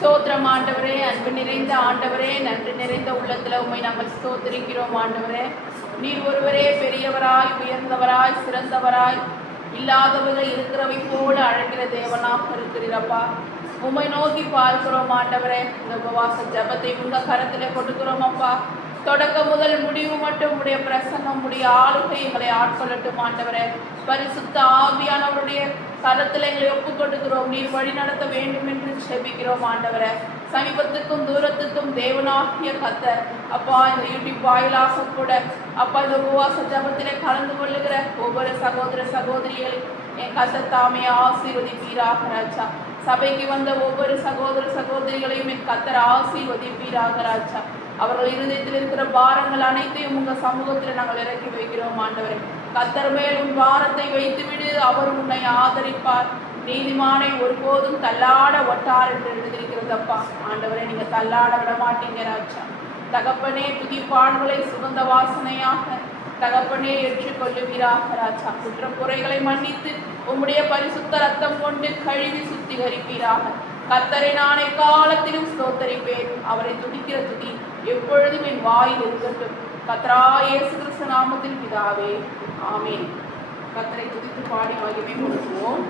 ஸ்தோத்திரம் ஆண்டவரே. அன்பு நிறைந்த ஆண்டவரே, நன்றி நிறைந்த உள்ளத்தில் உம்மை நாங்கள் ஸ்தோத்திரிக்கிறோம் ஆண்டவரே. நீர் ஒருவரே பெரியவராய், உயர்ந்தவராய், சிறந்தவராய், இல்லாதவர்கள் இருக்கிறவை போல அழைக்கிற தேவனாக இருக்கிறீரப்பா. உம்மை நோக்கி பார்க்கிறோம் ஆண்டவரே. இந்த உபவாச ஜபத்தை உங்க கரத்திலே கொடுக்கிறோம் அப்பா. தொடக்கம் முதல் முடிவு மட்டும் உடைய பிரசன்னம், உடைய ஆளுகை எங்களை ஆட்கொள்ளட்டும் ஆண்டவரே. பரிசுத்த ஆவியானவருடைய கரத்தில் எங்களை ஒப்புக் கொடுக்கிறோம். நீர் வழி நடத்த வேண்டும் என்று செபிக்கிறோம் ஆண்டவரே. சமீபத்துக்கும் தூரத்துக்கும் தேவனாகிய கர்த்தர் அப்பா, இந்த யூடியூப் வாயிலாக கூட அப்பா இந்த உபவாச ஜபத்திலே கலந்து கொள்ளுகிற ஒவ்வொரு சகோதர சகோதரிகளை என் கர்த்தர் தாமே ஆசீர்வதிப்பீராக ராஜா. சபைக்கு வந்த ஒவ்வொரு சகோதர சகோதரிகளையும் என் கர்த்தர் ஆசீர்வதிப்பீராக ராஜா. அவர்கள் இருதயத்தில் இருக்கிற பாரங்கள் அனைத்தையும் உங்க சமூகத்தில் நாங்கள் இறக்கி வைக்கிறோம் ஆண்டவரே. கர்த்தர் மேல் உன் பாரத்தை வைத்துவிடு, அவர் உன்னை ஆதரிப்பார். நீதிமானை ஒருபோதும் தள்ளாட ஒட்டார் என்று எழுதியிருக்கிறதப்பா. ஆண்டவரே, நீங்க தள்ளாட விட மாட்டீங்க ராஜா. தகப்பனே, துதிப்பாடுகளை சுகந்த வாசனையாக தகப்பனே ஏற்றுக்கொள்ளுவீராக ராஜா. குற்றக்குறைகளை மன்னித்து உம்முடைய பரிசுத்த ரத்தம் கொண்டு கழுவி சுத்திகரிப்பீராக. கர்த்தரை நான் எக்காலத்திலும் ஸ்தோத்தரிப்பேன். அவரை துதிக்கிற துதி எப்பொழுதும் என் வாயில் இருக்கட்டும். கர்த்தராகிய இயேசு கிறிஸ்து நாமத்தில் பிதாவே, ஆமென். கர்த்தரை துதித்து பாடி மகிமை கொடுப்போம்.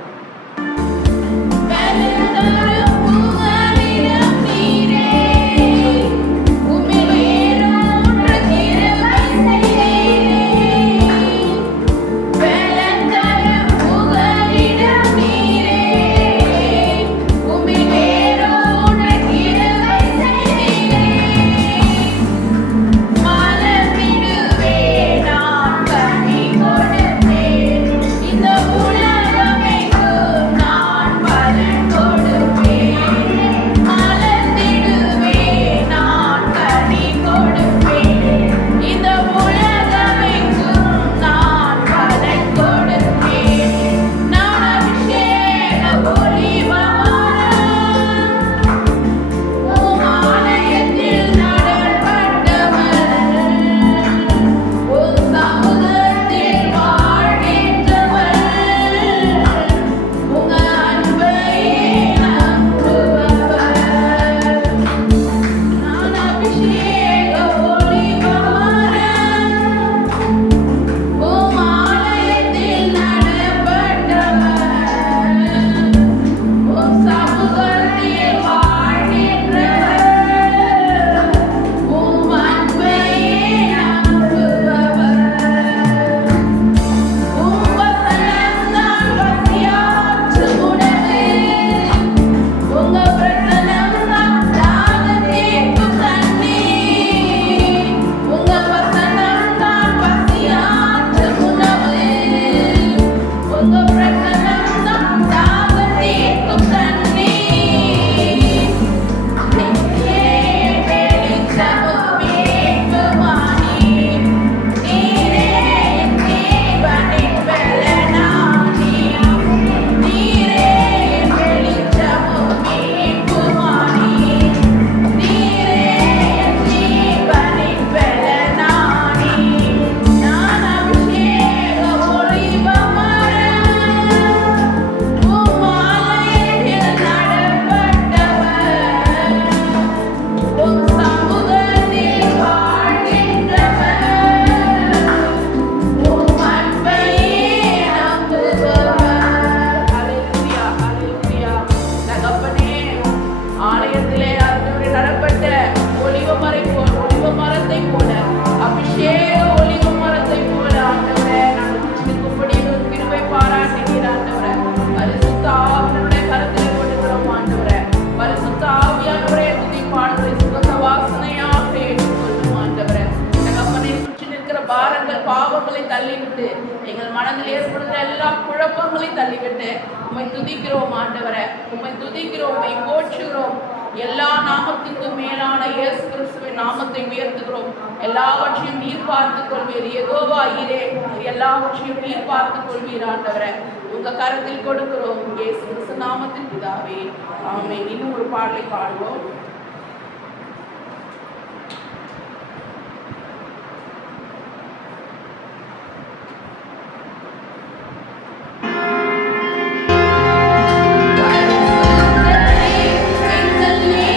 பாவங்களை தள்ளிவிட்டு எங்கள் மனதில் ஏற்படுகிற எல்லா குழப்பங்களையும் தள்ளிவிட்டு உம்மை துதிக்கிறோம் ஆண்டவரே. உம்மை துதிக்கிறோம், உம்மை போற்றுகிறோம். எல்லா நாமத்துக்கும் மேலான இயேசு கிறிஸ்துவின் நாமத்தை உயர்த்துகிறோம். எல்லாவற்றையும் நீர் பார்த்துக் கொள்வீர். யெகோவா ஈரே, எல்லாவற்றையும் நீர் பார்த்துக் கொள்வீர் ஆண்டவரே. உங்க கரத்தில் கொடுக்கிறோம் இயேசு கிறிஸ்து நாமத்தில் பிதாவே, ஆமென். இன்னும் ஒரு பாடலை பாடுவோம். Thank you.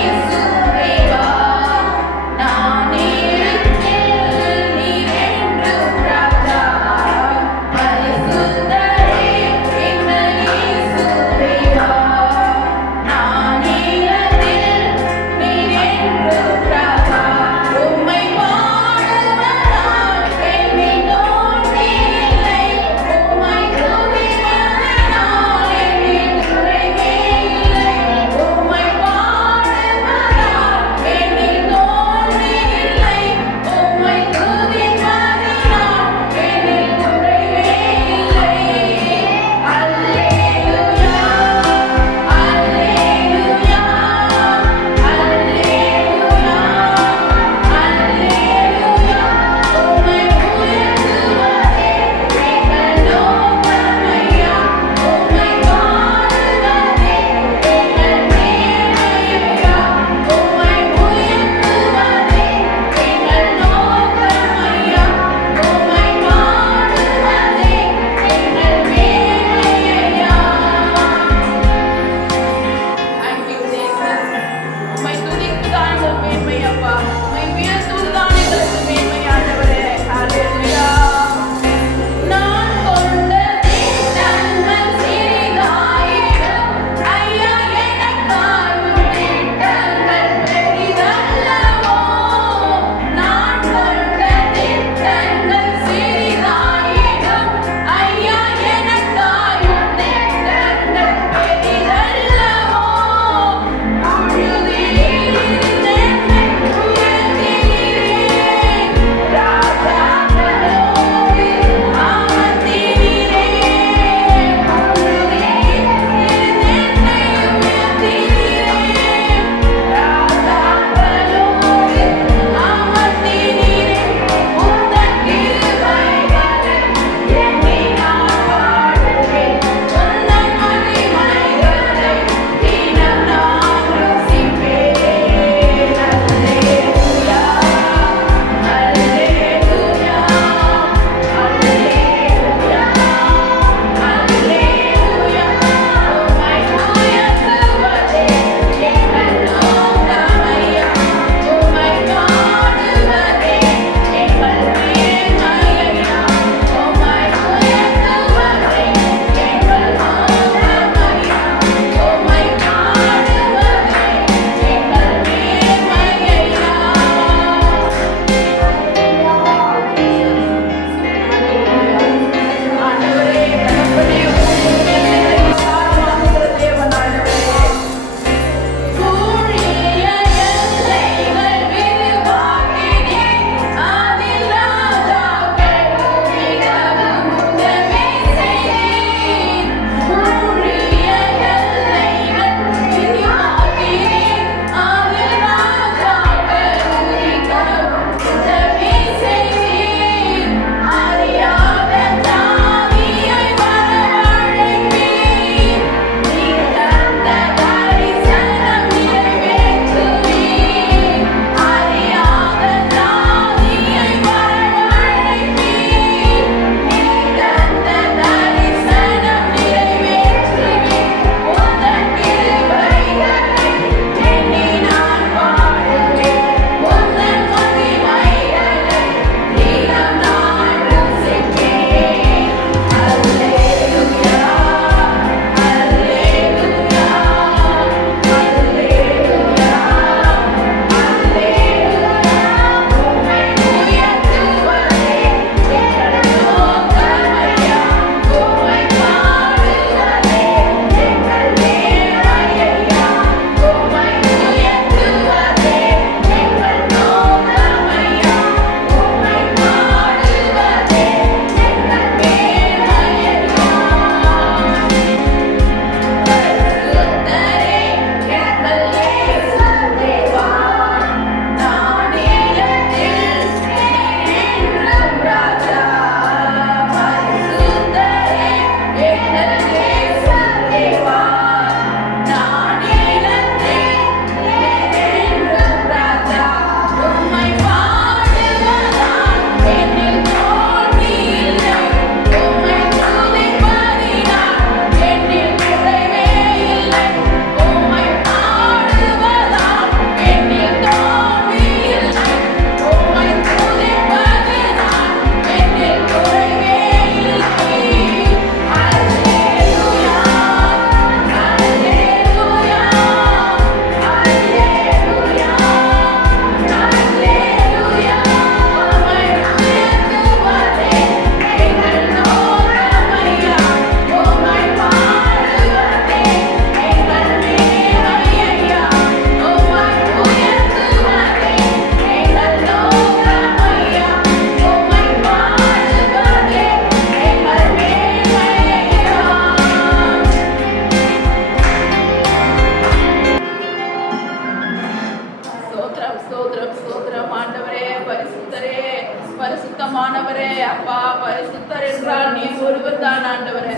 ஆண்டவரே. அப்பா பரிசுத்தர் என்றால் நீர் ஒருவர் தான் ஆண்டவரே.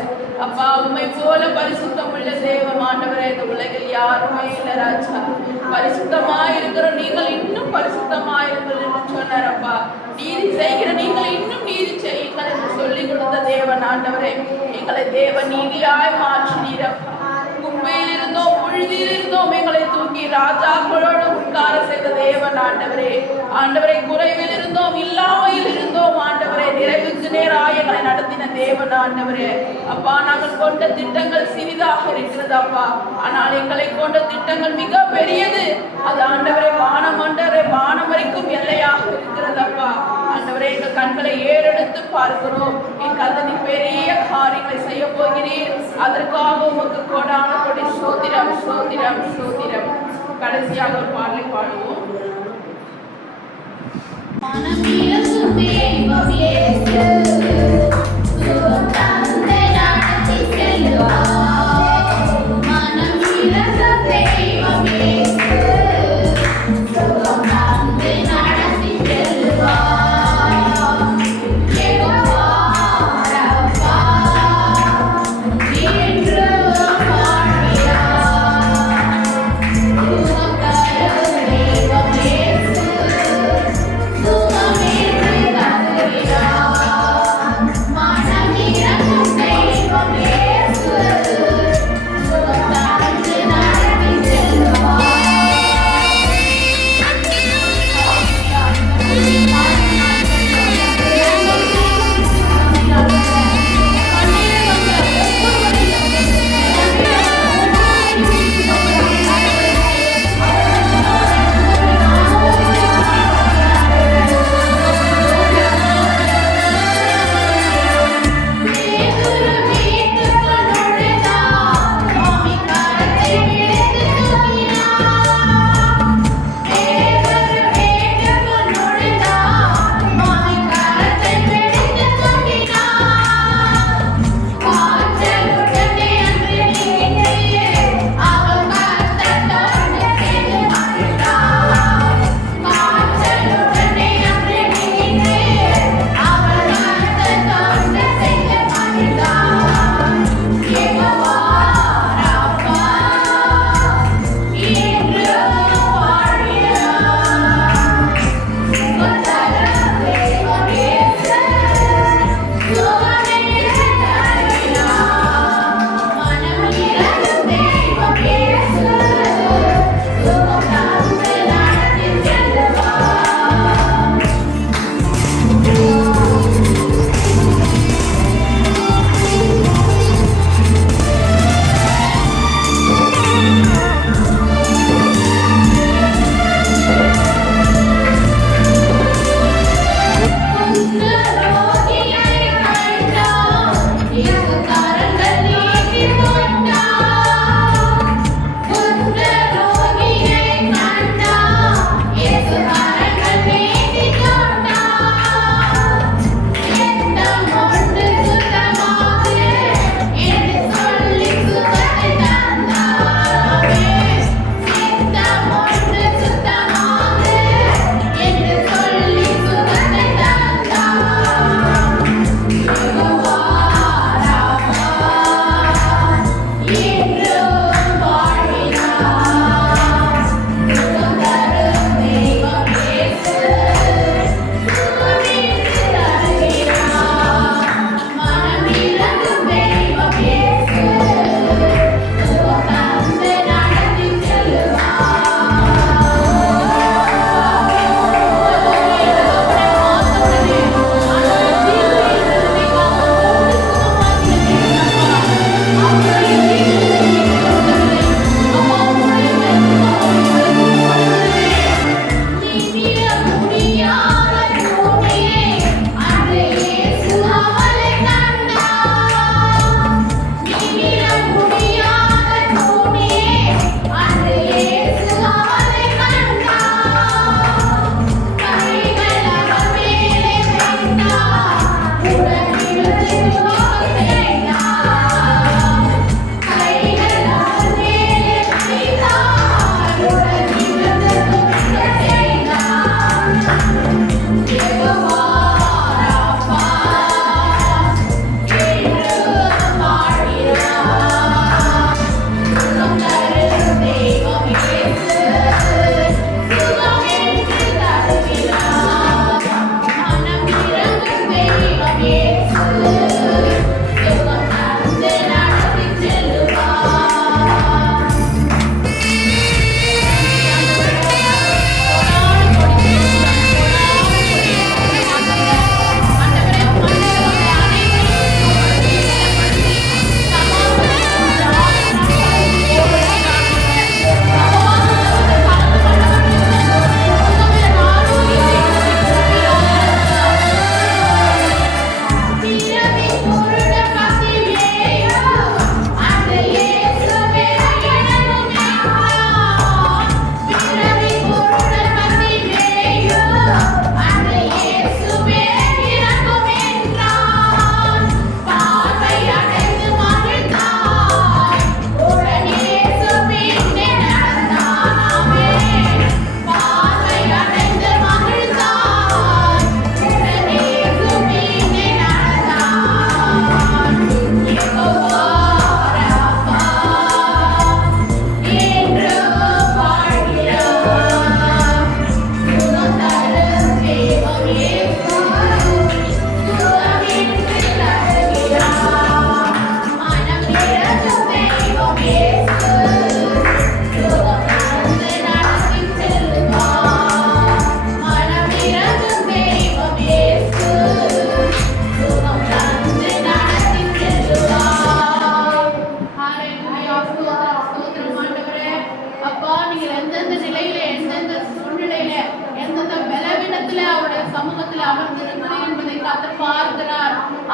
அப்பா உம்மை போல பரிசுத்தம் உள்ள தேவன் ஆண்டவரே இந்த உலகில் யாருமே இல்லை ராஜா. பரிசுத்தமாய் இருக்கிற நீங்கள் இன்னும் பரிசுத்தமாயிருங்கள் என்று சொன்னார். அப்பா நீதி செய்கிற நீங்கள் இன்னும் நீதி செய்யுங்கள் என்று சொல்லிக் கொடுத்த தேவன் ஆண்டவரே. எங்களை தேவ நீதியாய் மாற்றினீர். அப்பா குப்பையில் இருந்தோம், புழுதியில் இருந்தோம், எங்களை தூக்கி ராஜாக்களோடு உட்கார செய்த தேவன் ஆண்டவரே. ஆண்டவரை குறைவில் இருந்தோம், இல்லாமையில் இருந்தோம் ஆண்டவரே. நிறைவுக்கு நேராக எங்களை நடத்தின தேவன் ஆண்டவரே. அப்பா நாங்கள் கொண்ட திட்டங்கள் சிறிதாக இருக்கிறது அப்பா, ஆனால் எங்களை கொண்ட திட்டங்கள் மிக பெரியது. அது ஆண்டவரை வானம் ஆண்டவரை வானம் வரைக்கும் எல்லையாக இருக்கிறது அப்பா. ஆண்டவரே எங்கள் கண்களை ஏறெடுத்து பார்க்கிறோம். என் கதனி பெரிய காரியங்களை செய்ய போகிறீர். அதற்காக உமக்கு கோடான கொடி ஸ்தோத்திரம் ஸ்தோத்திரம் ஸ்தோத்திரம். கடைசியாக ஒரு பாடலை பாடுவோம். Yeah.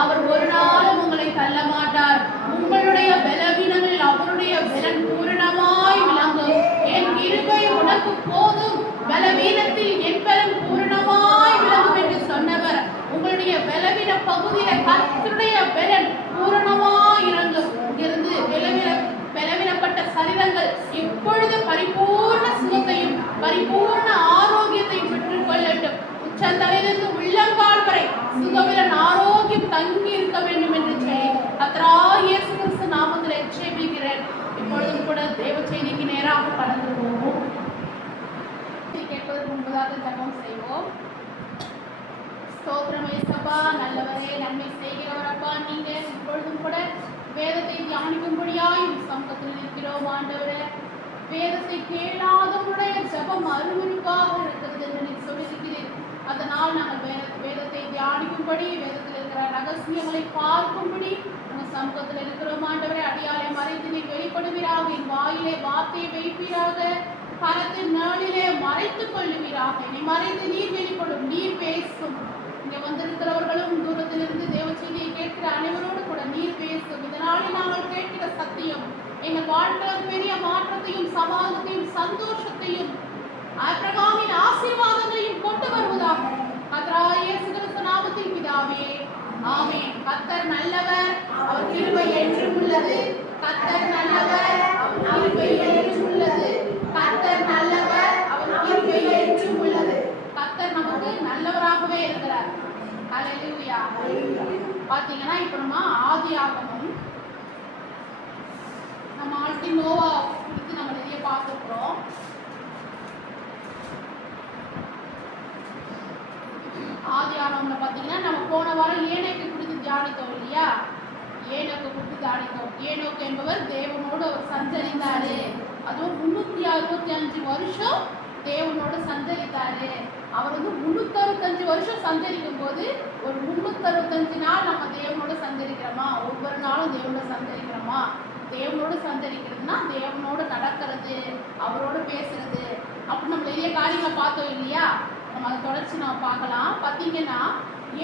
அவர் ஒரு நாளும் உங்களை தள்ள மாட்டார். உங்களுடைய பலவீனங்களில் அவருடைய பலன் பூரணமாய் விளங்கும். என் கிருபை உனக்கு போதும், பலவீனத்தில் என் பலன் பூரணமாய் விளங்கும் என்று சொன்னவர் உங்களுடைய பலவீன பகுதியில கர்த்தருடைய பலன் பூரணமாய் இறங்கும். இங்கிருந்து பலவீனப்பட்ட சரீரங்கள் இப்பொழுது பரிபூர்ண சுகத்தையும் பரிபூர்ண ஆரோக்கியத்தையும் பெற்றுக் கொள்ளட்டும். உச்சந்தலையிலிருந்து உள்ளங்கால் வரை சுகவிலன் ஆரோக்கியம் தங்கி இருக்க வேண்டும் என்று சொல்லி கர்த்தராகிய இயேசு கிறிஸ்து நாமத்தில் ஜெபிக்கிறேன். இப்பொழுதும் கூட தேவ செய்திக்கு நேராக கடந்து போவோம். கேட்பதற்கு முன்பதாக ஜெபம் செய்வோம். ஸ்தோத்திரம் இயேசுப்பா, நல்லவரே, நன்மை செய்கிறவரப்பா. நீங்க இப்பொழுதும் கூட வேதத்தை தியானிக்கும்படியாய் சமூகத்தில் இருக்கிறோம் ஆண்டவரே. வேதத்தை கேளாதவருடைய ஜெபம் அருவருப்பாக இருக்கிறது என்று நீ சொல்லியிருக்கிறேன். அதனால் நாங்கள் வேதத்தை தியானிக்கும்படி, வேதத்தில் இருக்கிற ரகசியங்களை பார்க்கும்படி உங்கள் சமூகத்தில் இருக்கிறோம் ஆண்டவரே. அடியாலை மறைத்து நீ வெளிப்படுவீராக, என் வாயிலே வார்த்தையை வைப்பீராக, கரத்தின் நாளிலே மறைத்துக் கொள்ளுவீராக. நீ மறைத்து நீர் வெளிப்படும், நீர் பேசும். இங்கே வந்திருக்கிறவர்களும் தூரத்திலிருந்து தேவ செய்தியை கேட்கிற அனைவரோடு கூட நீர் பேசும். இதனாலே நாங்கள் கேட்கிற சத்தியம் எங்கள் வாழ்க்கையில் பெரிய மாற்றத்தையும் சமாதானத்தையும் சந்தோஷத்தையும் அபிரகாமின் ஆசீர்வாதங்களையும் கொண்டு வருவதாக. கர்த்தராகிய இயேசு கிறிஸ்து நாமத்தில் பிதாவே, ஆமென். கர்த்தர் நல்லவர், அவர் கிருபை என்றும் உள்ளது. கர்த்தர் நல்லவர், அவர் கிருபை என்றும் உள்ளது. கர்த்தர் நல்லவர், அவர் கிருபை என்றும் உள்ளது. கர்த்தர் நமக்கு நல்லவராகவே இருக்கிறார். ஹல்லேலூயா. பாத்தீங்கன்னா இப்ப நம்ம ஆதியாகமம், நம்ம ஆல்ரெடி நோவா குறித்து நம்ம நிறைய பார்த்துருக்கிறோம். ஆதியாகமம்ல பாத்தீங்கன்னா நம்ம போன வாரம் ஏனோக்கு குறித்து தியானித்தோம் இல்லையா? ஏனோக்கு குறித்து தியானித்தோம். ஏனோக்கு என்பவர் தேவனோடு அவர் சஞ்சரித்தாரு. அதுவும் 365 வருஷம் தேவனோடு சஞ்சரித்தாரு. அவர் 365 வருஷம் சஞ்சரிக்கும் போது ஒரு 365 நாள் நம்ம தேவனோட சஞ்சரிக்கிறோமா? ஒவ்வொரு நாளும் தேவனோட சஞ்சரிக்கிறோமா? தேவனோடு சஞ்சரிக்கிறதுனா தேவனோடு நடக்கிறது, அவரோடு பேசுறது, அப்படி நம்ம நிறைய காரியங்களை பார்த்தோம் இல்லையா? நம்ம அதை தொடர்ச்சி நம்ம பார்க்கலாம். பார்த்தீங்கன்னா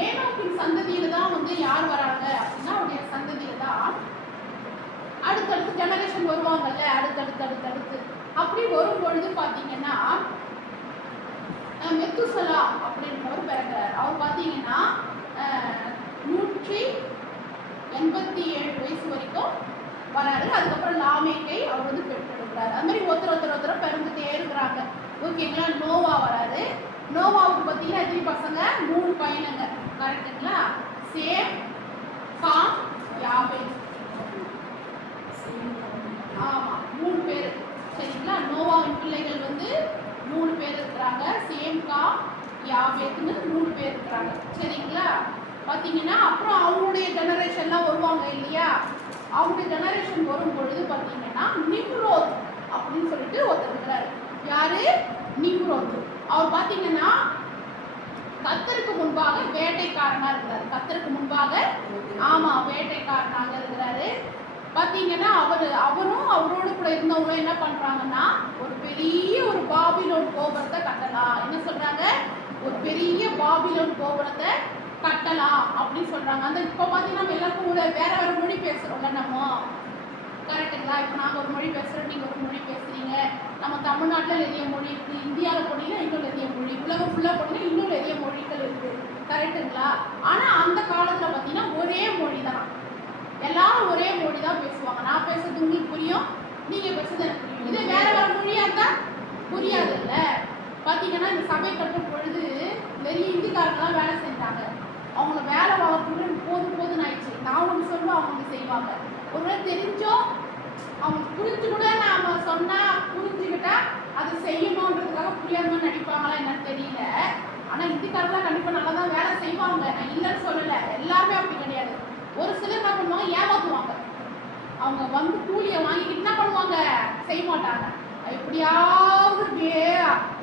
ஏனோக்கின் சந்ததியில தான் யார் வராங்க அப்படின்னா, அவருடைய சந்ததியில தான் அடுத்தடுத்து ஜெனரேஷன் வருவாங்கல்ல, அடுத்தடுத்து அப்படி வரும் பொழுது பார்த்தீங்கன்னா மெத்துசலா அப்படின்றவர் பிறக்கிறார். அவர் பார்த்தீங்கன்னா 187 வயசு வரைக்கும் வராரு. அதுக்கப்புறம் லாமேக்கை அவர் பெற்றெடுக்கிறார். அது மாதிரி ஒருத்தர் பிறந்துட்டே இருக்கிறாங்க. ஓகேங்களா? நோவா வராரு. நோவாவுக்கு பார்த்தீங்கன்னா எத்தனை பசங்க? 3 பையனுங்க. கரெக்டுங்களா? Same, com, யாபேத். ஆமா, 3 பேர். சரிங்களா? நோவாவின் பிள்ளைகள் 3 பேர் இருக்கிறாங்க. சேம், காம், யாபேத்னு 3 பேர் இருக்கிறாங்க. சரிங்களா? பார்த்தீங்கன்னா அப்புறம் அவங்களுடைய ஜெனரேஷன்லாம் வருவாங்க இல்லையா? அவங்களுடைய ஜெனரேஷன் வரும் பொழுது பார்த்தீங்கன்னா நிம்ரோத் அப்படின்னு சொல்லிட்டு ஒருத்தர் இருக்கிறாரு. யாரு? நிம்ரோத். அவர் பார்த்தீங்கன்னா கர்த்தருக்கு முன்பாக வேட்டைக்காரனா இருக்கிறாரு. கர்த்தருக்கு முன்பாக வேட்டைக்காரனாக இருக்கிறாரு. பார்த்தீங்கன்னா அவரும் அவரோடு கூட இருந்தவங்களும் என்ன பண்றாங்கன்னா, ஒரு பெரிய ஒரு பாபிலோன் கோபுரத்தை கட்டலாம். என்ன சொல்றாங்க? ஒரு பெரிய பாபிலோன் கோபுரத்தை கட்டலாம் அப்படின்னு சொல்றாங்க. அந்த இப்போ பார்த்தீங்கன்னா நம்ம எல்லாருக்கும் வேற மொழி பேசுறோம்ல நம்ம. கரெக்டுங்களா? இப்போ நாங்கள் ஒரு மொழி பேசுகிறோம், நீங்கள் ஒரு மொழி பேசுகிறீங்க. நம்ம தமிழ்நாட்டில் நிறைய மொழி இருக்குது, இந்தியாவில் போனீங்கன்னா இன்னும் நிறைய மொழி, உலகம் ஃபுல்லாக போனீங்கன்னா இன்னும் நிறைய மொழிகள் இருக்குது. கரெக்டுங்களா? ஆனால் அந்த காலத்தில் பார்த்தீங்கன்னா ஒரே மொழி தான், எல்லாரும் ஒரே மொழி தான் பேசுவாங்க. நான் பேசுறது உங்களுக்கு புரியும், நீங்கள் பேசுறது எனக்கு புரியும். இதே வேற மொழியாக இருந்தால் புரியாது இல்லை. பார்த்தீங்கன்னா இந்த சபை கட்டும் பொழுது நிறைய இந்திக்காரங்களாம் வேலை செஞ்சாங்க. அவங்கள வேலை வளர்க்கணும்னு போதும் ஆயிடுச்சு. நான் ஒன்று சொல்லுவேன், அவங்க ஒன்று செய்வாங்க. ஒருவேளை தெரிஞ்சோ அவங்க புரிஞ்சு கூட நாம சொன்னா புரிஞ்சுக்கிட்டா அதை செய்யணுன்றதுக்காக புரியாம நடிப்பாங்களா என்னன்னு தெரியல. ஆனா இந்திக்காரங்களாம் கண்டிப்பா நல்லா தான் வேலை செய்வாங்க, நான் இல்லைன்னு சொல்லலை. எல்லாருமே அப்படி கிடையாது. ஒரு சிலர் என்ன பண்ணுவாங்க, ஏமாத்துவாங்க. அவங்க கூலியை வாங்கிக்கிட்டு என்ன பண்ணுவாங்க, செய்ய மாட்டாங்க. எப்படியாவது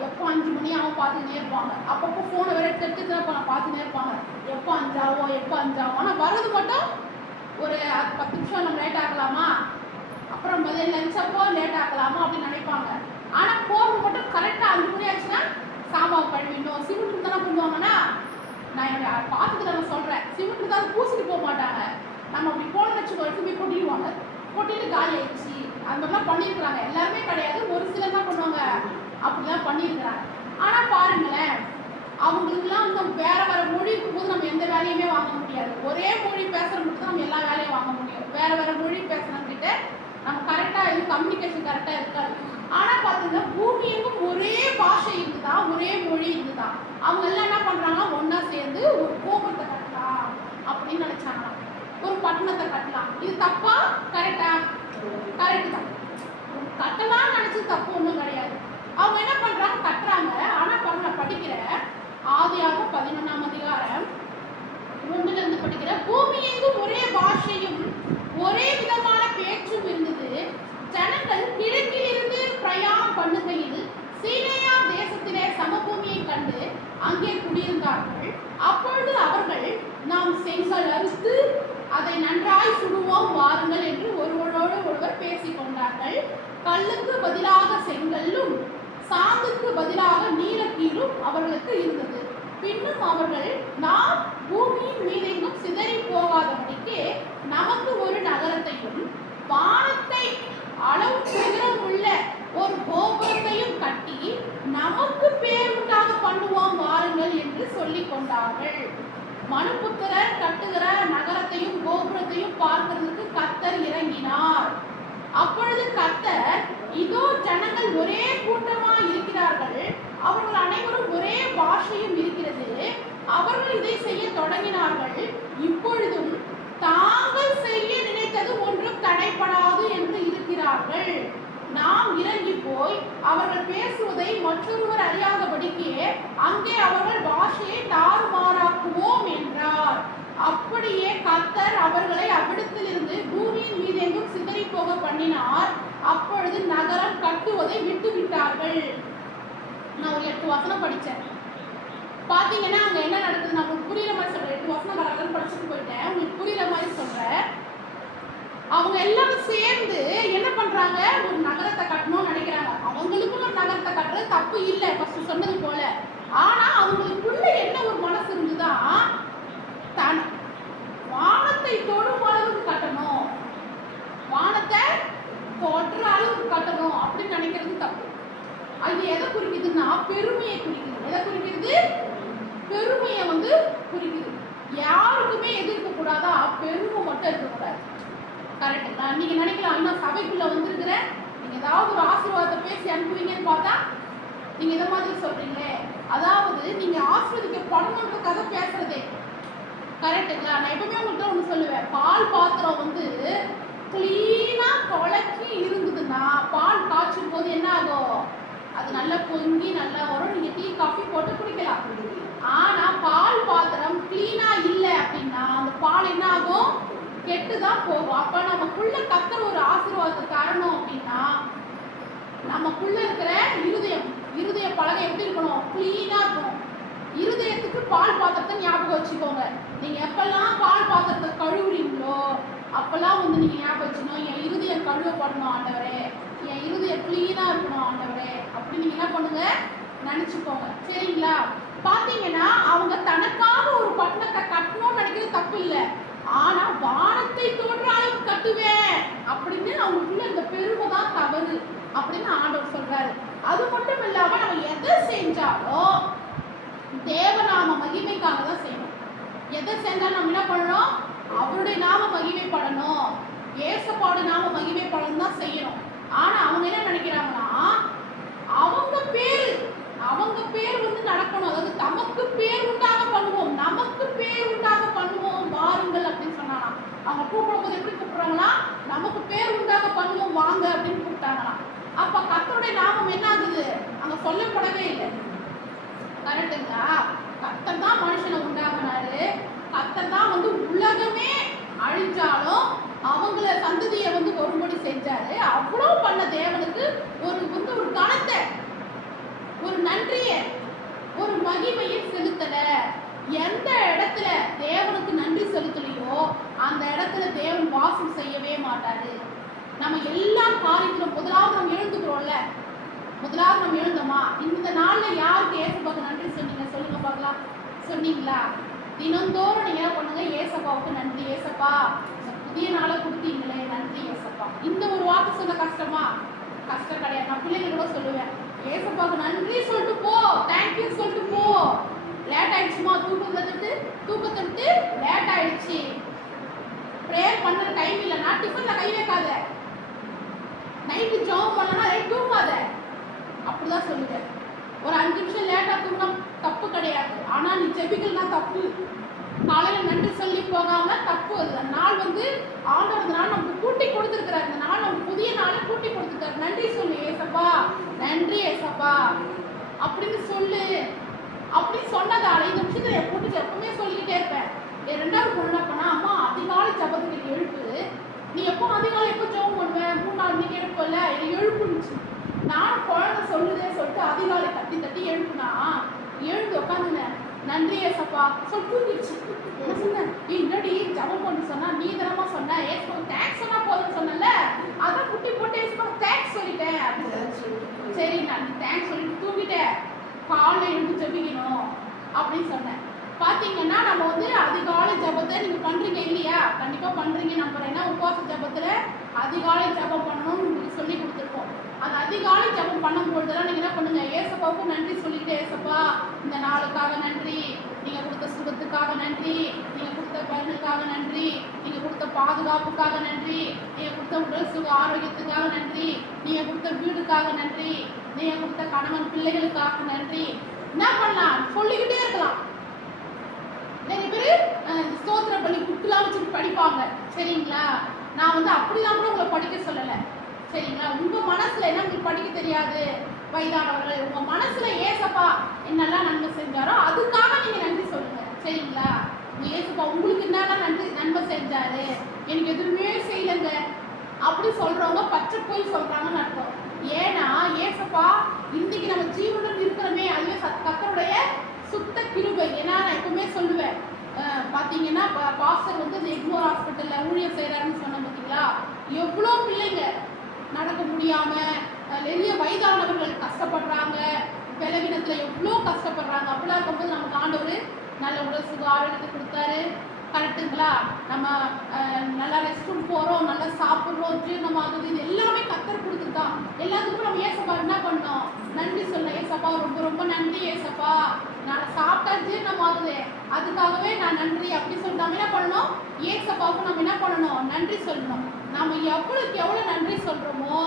எப்போ 5 மணி ஆகும் பார்த்துக்கிட்டே இருப்பாங்க. அப்பப்போ ஃபோனை வேற எடுத்து பார்த்துட்டே இருப்பாங்க. எப்போ 5 ஆகும். ஆனால் வர்றது மட்டும் ஒரு 10 நிமிஷம் நம்ம லேட் ஆகலாமா, அப்புறம் லஞ்ச் அப்போ லேட் ஆகலாமா அப்படின்னு நினைப்பாங்க. ஆனால் போகிறது மட்டும் கரெக்டாக 5 மணி ஆச்சுன்னா சாமான் கழுவிடணும். சிமெண்ட் தானே பண்ணுவாங்கன்னா நான் என்னுடைய பாத்துட்டு நான் சொல்றேன், சிமெண்ட் தான் பூசிட்டு போக மாட்டாங்க. நம்ம அப்படி போன வச்சுக்கோ எடுத்து போய் கொட்டிடுவாங்க, கொட்டிட்டு காலி ஆயிடுச்சு. அந்த மாதிரிலாம் பண்ணியிருக்கிறாங்க. எல்லாருமே கிடையாது, ஒரு சிலர் தான் பண்ணுவாங்க, அப்படிலாம் பண்ணியிருக்கிறாங்க. ஆனா பாருங்களேன், அவங்களுக்குலாம் வந்து வேற வேற மொழி இருக்கும்போது நம்ம எந்த வேலையுமே வாங்க முடியாது. ஒரே மொழி பேசுறவங்களுக்கு தான் நம்ம எல்லா வேலையும் வாங்க முடியும். வேற வேற மொழி பேசுறவங்கிட்ட நம்ம கரெக்டா கம்யூனிகேஷன் கரெக்டா இருக்காது. ஆனா பாத்தீங்கன்னா பூமி எங்கும் ஒரே பாஷை இருந்துதான், ஒரே மொழி இருந்துதான். அவங்க எல்லாம் என்ன பண்றாங்கன்னா ஒன்னா சேர்ந்து ஒரு கோபுரத்தை கட்டலாம் அப்படின்னு நினைச்சாங்க, ஒரு பட்டணத்தை கட்டலாம். இது தப்பா கரெக்டா? கரெக்ட் தான். கட்டலாம்னு நினைச்சது தப்பு ஒன்றும் கிடையாது. அவங்க என்ன பண்றாங்க, கட்டுறாங்க. ஆனா பாருங்க, நான் படிக்கிறேன் ஆதியாகமம் 11ஆம் அதிகாரம் 1ல இருந்து படிக்கிறேன். பூமி எங்கும் ஒரே பாஷையும் ஒரே விதமான பேச்சும் இருந்தது. ஜனங்கள் கிழக்கிலிருந்து பிரயாணம் பண்ணுகையில் சீனேயா தேசத்திலே சமபூமியை கண்டு அங்கே குடியிருந்தார்கள். அப்பொழுது அவர்கள், நாம் செங்கல் அறுத்து அதை நன்றாய் சுடுவோம் வாருங்கள் என்று ஒருவரோடு ஒருவர் பேசிக் கொண்டார்கள். கல்லுக்கு பதிலாக செங்கல்லும் சாந்துக்கு பதிலாக நீலக்கீரும் அவர்களுக்கு இருந்தது. பின்னும் அவர்கள், நாம் பூமியின் மீதெங்கும் சிதறி போகாதபடிக்கு நமக்கு ஒரு நகரத்தையும் வானத்தை அளவு சிகரம் உள்ள ஒரு கோபுரத்தையும் கட்டி நமக்கு பேர் உண்டாக பண்ணுவோம் வாருங்கள் என்று சொல்லிக் கொண்டார்கள். மனுபுத்திரர் கட்டுகிற நகரத்தையும் கோபுரத்தையும் பார்க்கிறதுக்கு கர்த்தர் இறங்கினார். அப்பொழுது கர்த்தர், இதோ ஜனங்கள் ஒரே கூட்டமா இருக்கிறார்கள், அவர்கள் அனைவரும் ஒரே பாஷையும் இருக்கிறது, அவர்கள் இதை செய்ய தொடங்கினார்கள். இப்பொழுதும் தாங்கள் செய்ய நினைத்தது ஒன்றும் தடைப்படாது என்று இருக்கிறார்கள். நாம் இறங்கி போய் அவர்கள் பேசுவதை மற்றொருவர் அறியாதபடிக்கு அங்கே அவர்கள் பாஷையை தாறுமாறாக்குவோம் என்றார். அப்படியே கர்த்தர் அவர்களை அவ்விடத்திலிருந்து பூமியின் மீதெங்கும் சிதறி போக பண்ணினார். அப்பொழுது நகரம் கட்டுவதை விட்டு விட்டார்கள். நான் ஒரு 8 வசனம் படித்தேன். பாத்தீங்கன்னா அங்க என்ன நடக்குது, நான் உங்களுக்கு புரியுற மாதிரி சொல்றேன். 8 வசனம் கடற்கரை படிச்சுட்டு போயிட்டேன், உங்களுக்கு புரியுற மாதிரி சொல்றேன். அவங்க எல்லாரும் சேர்ந்து என்ன பண்றாங்க, ஒரு நகரத்தை கட்டணும்னு நினைக்கிறாங்க. அவங்களுக்கும் ஒரு நகரத்தை கட்டுறது தப்பு இல்லை, ஃபர்ஸ்ட் சொன்னது போல. ஆனா அவங்களுக்குள்ள என்ன ஒரு மனசு இருந்துதான், தன் வானத்தை தொடும் அளவுக்கு கட்டணும், வானத்தை தொடுற அளவுக்கு கட்டணும் அப்படின்னு நினைக்கிறது தப்பு. அது எதை குறிக்குதுன்னா பெருமையை குறிக்குது. எதை குறிக்கிறது? பெருமையை வந்து குறிக்குது. யாருக்குமே எது இருக்கக்கூடாதா, பெருமை மட்டும் இருக்கக்கூடாது. கரெக்டுங்களா? நீங்க நினைக்கலாம், இன்னும் சபைக்குள்ள வந்திருக்கிற நீங்க ஏதாவது ஒரு ஆசீர்வாதத்தை பேசி அனுப்புவீங்கன்னு பார்த்தா நீங்க இதை மாதிரி சொல்றீங்களே. அதாவது நீங்க ஆசீர்வதிக்கப்படணுன்றதுக்காக பேசுறதே. கரெக்டுங்களா? நான் எப்பவுமே உங்கள்கிட்ட ஒன்று சொல்லுவேன், பால் பாத்திரம் வந்து கிளீனா தொலைக்கி இருந்ததுன்னா பால் காய்ச்சும் போது என்ன ஆகும், அது நல்லா பொங்கி நல்லா வரும், நீங்க டீ காஃபி போட்டு குடிக்கலாம். ஆனா பால் பாத்திரம் கிளீனா இல்லை அப்படின்னா அந்த பால் என்ன ஆகும், கெட்டுதான் போகும். அப்ப நமக்குள்ள கர்த்தர் ஒரு ஆசீர்வாதத்தை தரணும் அப்படின்னா நமக்குள்ள இருக்கிற இருதய பலகை எப்படி இருக்கணும், கிளீனா இருக்கணும். இருதயத்துக்கு பால் பாத்திரத்தை ஞாபகம் வச்சுக்கோங்க. நீங்க எப்பெல்லாம் பால் பாத்திரத்தை கழுவுறீங்களோ அப்பெல்லாம் வந்து நீங்க ஞாபகம் வச்சுக்கணும், என் இருதயம் கழுவப்படணும் ஆண்டவரே, என் இருதயம் கிளீனா இருக்கணும் ஆண்டவரே, அப்படி நீங்க என்ன பண்ணுங்க, நினைச்சுக்கோங்க. சரிங்களா? பாத்தீங்கன்னா அவங்க தனக்காக ஒரு பட்டணத்தை கட்டணும்னு நினைக்கிறது தப்பு இல்லை. ஆனா வானத்தை தோன்ற அளவுக்கு கட்டுவேன் அப்படின்னு அவங்களுக்குள்ள இந்த பெருமை தான் தவறு அப்படின்னு ஆண்டவர் சொல்றாரு. அது மட்டும் இல்லாம நம்ம எதை செஞ்சாலும் தேவநாம மகிமைக்காக தான் செய்யணும். எதை செஞ்சாலும் நம்ம என்ன பண்ணணும், அவருடைய நாம மகிமைப்படணும், ஏசப்பாடு நாம மகிமைப்படணும் தான் செய்யணும். ஆனா அவங்க என்ன நினைக்கிறாங்கன்னா அவங்க பேர் வந்து நடக்கணும். அதாவது தமக்கு பேர் உண்டாக பண்ணுவோம், நமக்கு பேர் உண்டாக பண்ணுவோம் வாருங்கள் அப்படின்னு சொன்னானா. அவங்க கூப்பிடும்போது எப்படி கூப்பிடுறாங்களா, நமக்கு பேர் உண்டாக பண்ணுவோம் வாங்க அப்படின்னு கூப்பிட்டாங்களாம். அப்ப கர்த்தருடைய நாமம் என்ன ஆகுது, அங்க சொல்லப்படவே இல்லை. கரெக்டுங்களா? கர்த்தர் தான் மனுஷனை உண்டாகினாரு, கர்த்தர் தான் வந்து உலகமே அழிஞ்சாலும் அவங்கள சந்ததியை வந்து ஒருபடி செஞ்சாரு. அவ்வளோ பண்ண தேவனுக்கு ஒரு கணத்தை, ஒரு நன்றியை, ஒரு மகிமையை செலுத்தல. எந்த இடத்துல தேவனுக்கு நன்றி செலுத்தலையோ அந்த இடத்துல தேவன் வாசம் செய்யவே மாட்டாரு. நம்ம எல்லா காரியத்திலும் முதலாவது நம்ம எழுந்துக்கிறோம்ல, முதலாவது நம்ம எழுந்தோமா, இந்த நாள்ல யாருக்கு ஏசப்பாக்கு நன்றி சொன்னீங்க சொல்லுங்க பார்க்கலாம். சொன்னீங்களா? தினந்தோறும் நீங்க என்ன பண்ணுங்க, ஏசப்பாவுக்கு நன்றி ஏசப்பா, புதிய நாளை கொடுத்தீங்களே நன்றி ஏசப்பா. இந்த ஒரு வார்த்தை சொன்ன கஷ்டமா? கஷ்டம் கிடையாது. நான் பிள்ளைங்க கூட சொல்லுவேன், ஏசப்பாவுக்கு நன்றி சொல்லிட்டு போ, தேங்க்யூ சொல்லிட்டு போ. லேட் ஆயிடுச்சுமா, தூக்கத்தை லேட் ஆயிடுச்சு, ப்ரேயர் பண்ண டைம் இல்லைன்னா டிஃபன்ல கை வைக்காத, நைட்டு ஜாப் பண்ணனா நைட் தூங்காத, அப்படிதான் சொல்லுவேன். ஒரு 5 நிமிஷம் லேட்டாக தூங்கினா தப்பு கிடையாது, ஆனால் நீ ஜெபிக்கலனா தப்பு. காலையில் நன்றி சொல்லி போகாம தப்பு. அது நாள் ஆண்டவர் நாள் நமக்கு கூட்டி கொடுத்துருக்கிறார், இந்த நாள் நமக்கு புதிய நாளை கூட்டி கொடுத்துருக்காரு. நன்றி சொல்லு ஏசப்பா, நன்றி ஏசப்பா அப்படின்னு சொல்லு. அப்படி சொன்னதால இந்த விஷயத்துல என் கூட்டு எப்பவுமே சொல்லிக்கிட்டே இருப்பேன். என் 2வது பொண்ணு என்ன பண்ணா, அம்மா அதிகாலை ஜபத்துக்கு எழுப்பு, நீ எப்போ அதிகாலை எப்போ ஜெபம் பண்ணுவேன், 3-4 மணிக்கு எழுப்பல, எழுப்புனுச்சு. நானும் குழந்தை சொல்லுதே சொல்லிட்டு அதிகாலை தட்டி தட்டி எழுப்புனா எழுந்து உட்காந்துனேன். நன்றி ஏசப்பா சொல்லி தூங்கிடுச்சு. என்ன சொன்னேன், என்னடி ஜபம் பண்ணு சொன்னா, நீ தானமா சொன்ன, ஏசப்பா தேங்க்ஸ் சொன்னா போதும்னு சொன்னல, அதான் குட்டி போட்டு ஏசப்பா தேங்க்ஸ் சொல்லிட்டேன் அப்படின்னு. சரி நான் தேங்க்ஸ் சொல்லிட்டு தூங்கிட்டேன், காலையில் எழுந்து ஜெபிக்கணும் அப்படின்னு சொன்னேன். பார்த்தீங்கன்னா நம்ம அதிகாலை ஜபத்தை நீங்கள் பண்ணுறீங்க இல்லையா? கண்டிப்பாக பண்ணுறீங்க நம்புறேன். ஏன்னா உபவாச ஜபத்தில் அதிகாலை ஜபம் பண்ணணும்னு உங்களுக்கு சொல்லி கொடுத்துருக்கோம். அந்த அதிகாலை ஜபம் பண்ணும்பொழுதெல்லாம் நீங்கள் என்ன பண்ணுங்க, ஏசப்பாவுக்கும் நன்றி சொல்லிக்கிட்டே, ஏசப்பா இந்த நாளுக்காக நன்றி, நீங்கள் கொடுத்த சுகத்துக்காக நன்றி, நீங்கள் கொடுத்த பலனுக்காக நன்றி, நீங்கள் கொடுத்த பாதுகாப்புக்காக நன்றி, நீங்கள் கொடுத்த உடல் சுக ஆரோக்கியத்துக்காக நன்றி, நீங்கள் கொடுத்த வீடுக்காக நன்றி, நீங்கள் கொடுத்த கணவன் பிள்ளைகளுக்காக நன்றி. என்ன பண்ணலாம், சொல்லிக்கிட்டே இருக்கலாம். நிறைய பேர் ஸ்தோத்திர பள்ளி புக்கெலாம் வச்சு படிப்பாங்க, சரிங்களா? நான் அப்படிலாம் கூட உங்களை படிக்க சொல்லலை, சரிங்களா? உங்கள் மனசில் என்ன உங்களுக்கு படிக்க தெரியாது வயதானவர்கள், உங்கள் மனசில் ஏசப்பா என்னெல்லாம் நன்மை செஞ்சாரோ அதுக்காக நீங்கள் நன்றி சொல்லுங்கள், சரிங்களா? ஏசப்பா உங்களுக்கு என்னெல்லாம் நன்மை செஞ்சாரு, எனக்கு எதுவுமே செய்யலைங்க அப்படி சொல்கிறவங்க பச்சை போய் சொல்கிறாங்கன்னு அர்த்தம். ஏன்னா ஏசப்பா இன்னைக்கு நம்ம ஜீவனுடன் இருக்கிறோமே, அதுவே கர்த்தருடைய சுத்த கிருபை. ஏன்னா நான் எப்பவுமே சொல்லுவேன், பார்த்தீங்கன்னா பாஸ்டர் இந்த எக்மோர் ஹாஸ்பிட்டலில் ஊழியர் செய்கிறாருன்னு சொன்னேன் பார்த்தீங்களா? எவ்வளோ பிள்ளைங்க நடக்க முடியாமல், நிறைய வயதானவர்கள் கஷ்டப்படுறாங்க, பலவீனத்தில் எவ்வளோ கஷ்டப்படுறாங்க. அப்படிலாம் இருக்கும்போது நமக்கு ஆண்டவர் நல்ல உடல் சுக ஆரோக்கியத்தை கொடுத்தாரு, கரெக்டுங்களா? நம்ம நல்லா ரெஸ்ட் ரூம் போகிறோம், நல்லா சாப்பிட்றோம், ஜீரணமாகுது, இது எல்லாமே கர்த்தர் கொடுத்துருக்கான். எல்லாத்துக்கும் நம்ம ஏசப்பா என்ன பண்ணோம், நன்றி சொல்ல. ஏசப்பா ரொம்ப ரொம்ப நன்றி ஏசப்பா, நான் சாப்பிட்டா ஜீரணமாகுது, அதுக்காகவே நான் நன்றி அப்படி சொல்லிட்டு நம்ம என்ன பண்ணணும், ஏசப்பாவுக்கு நம்ம என்ன பண்ணணும், நன்றி சொல்லணும். நம்ம எவ்வளோக்கு எவ்வளோ நன்றி சொல்கிறோமோ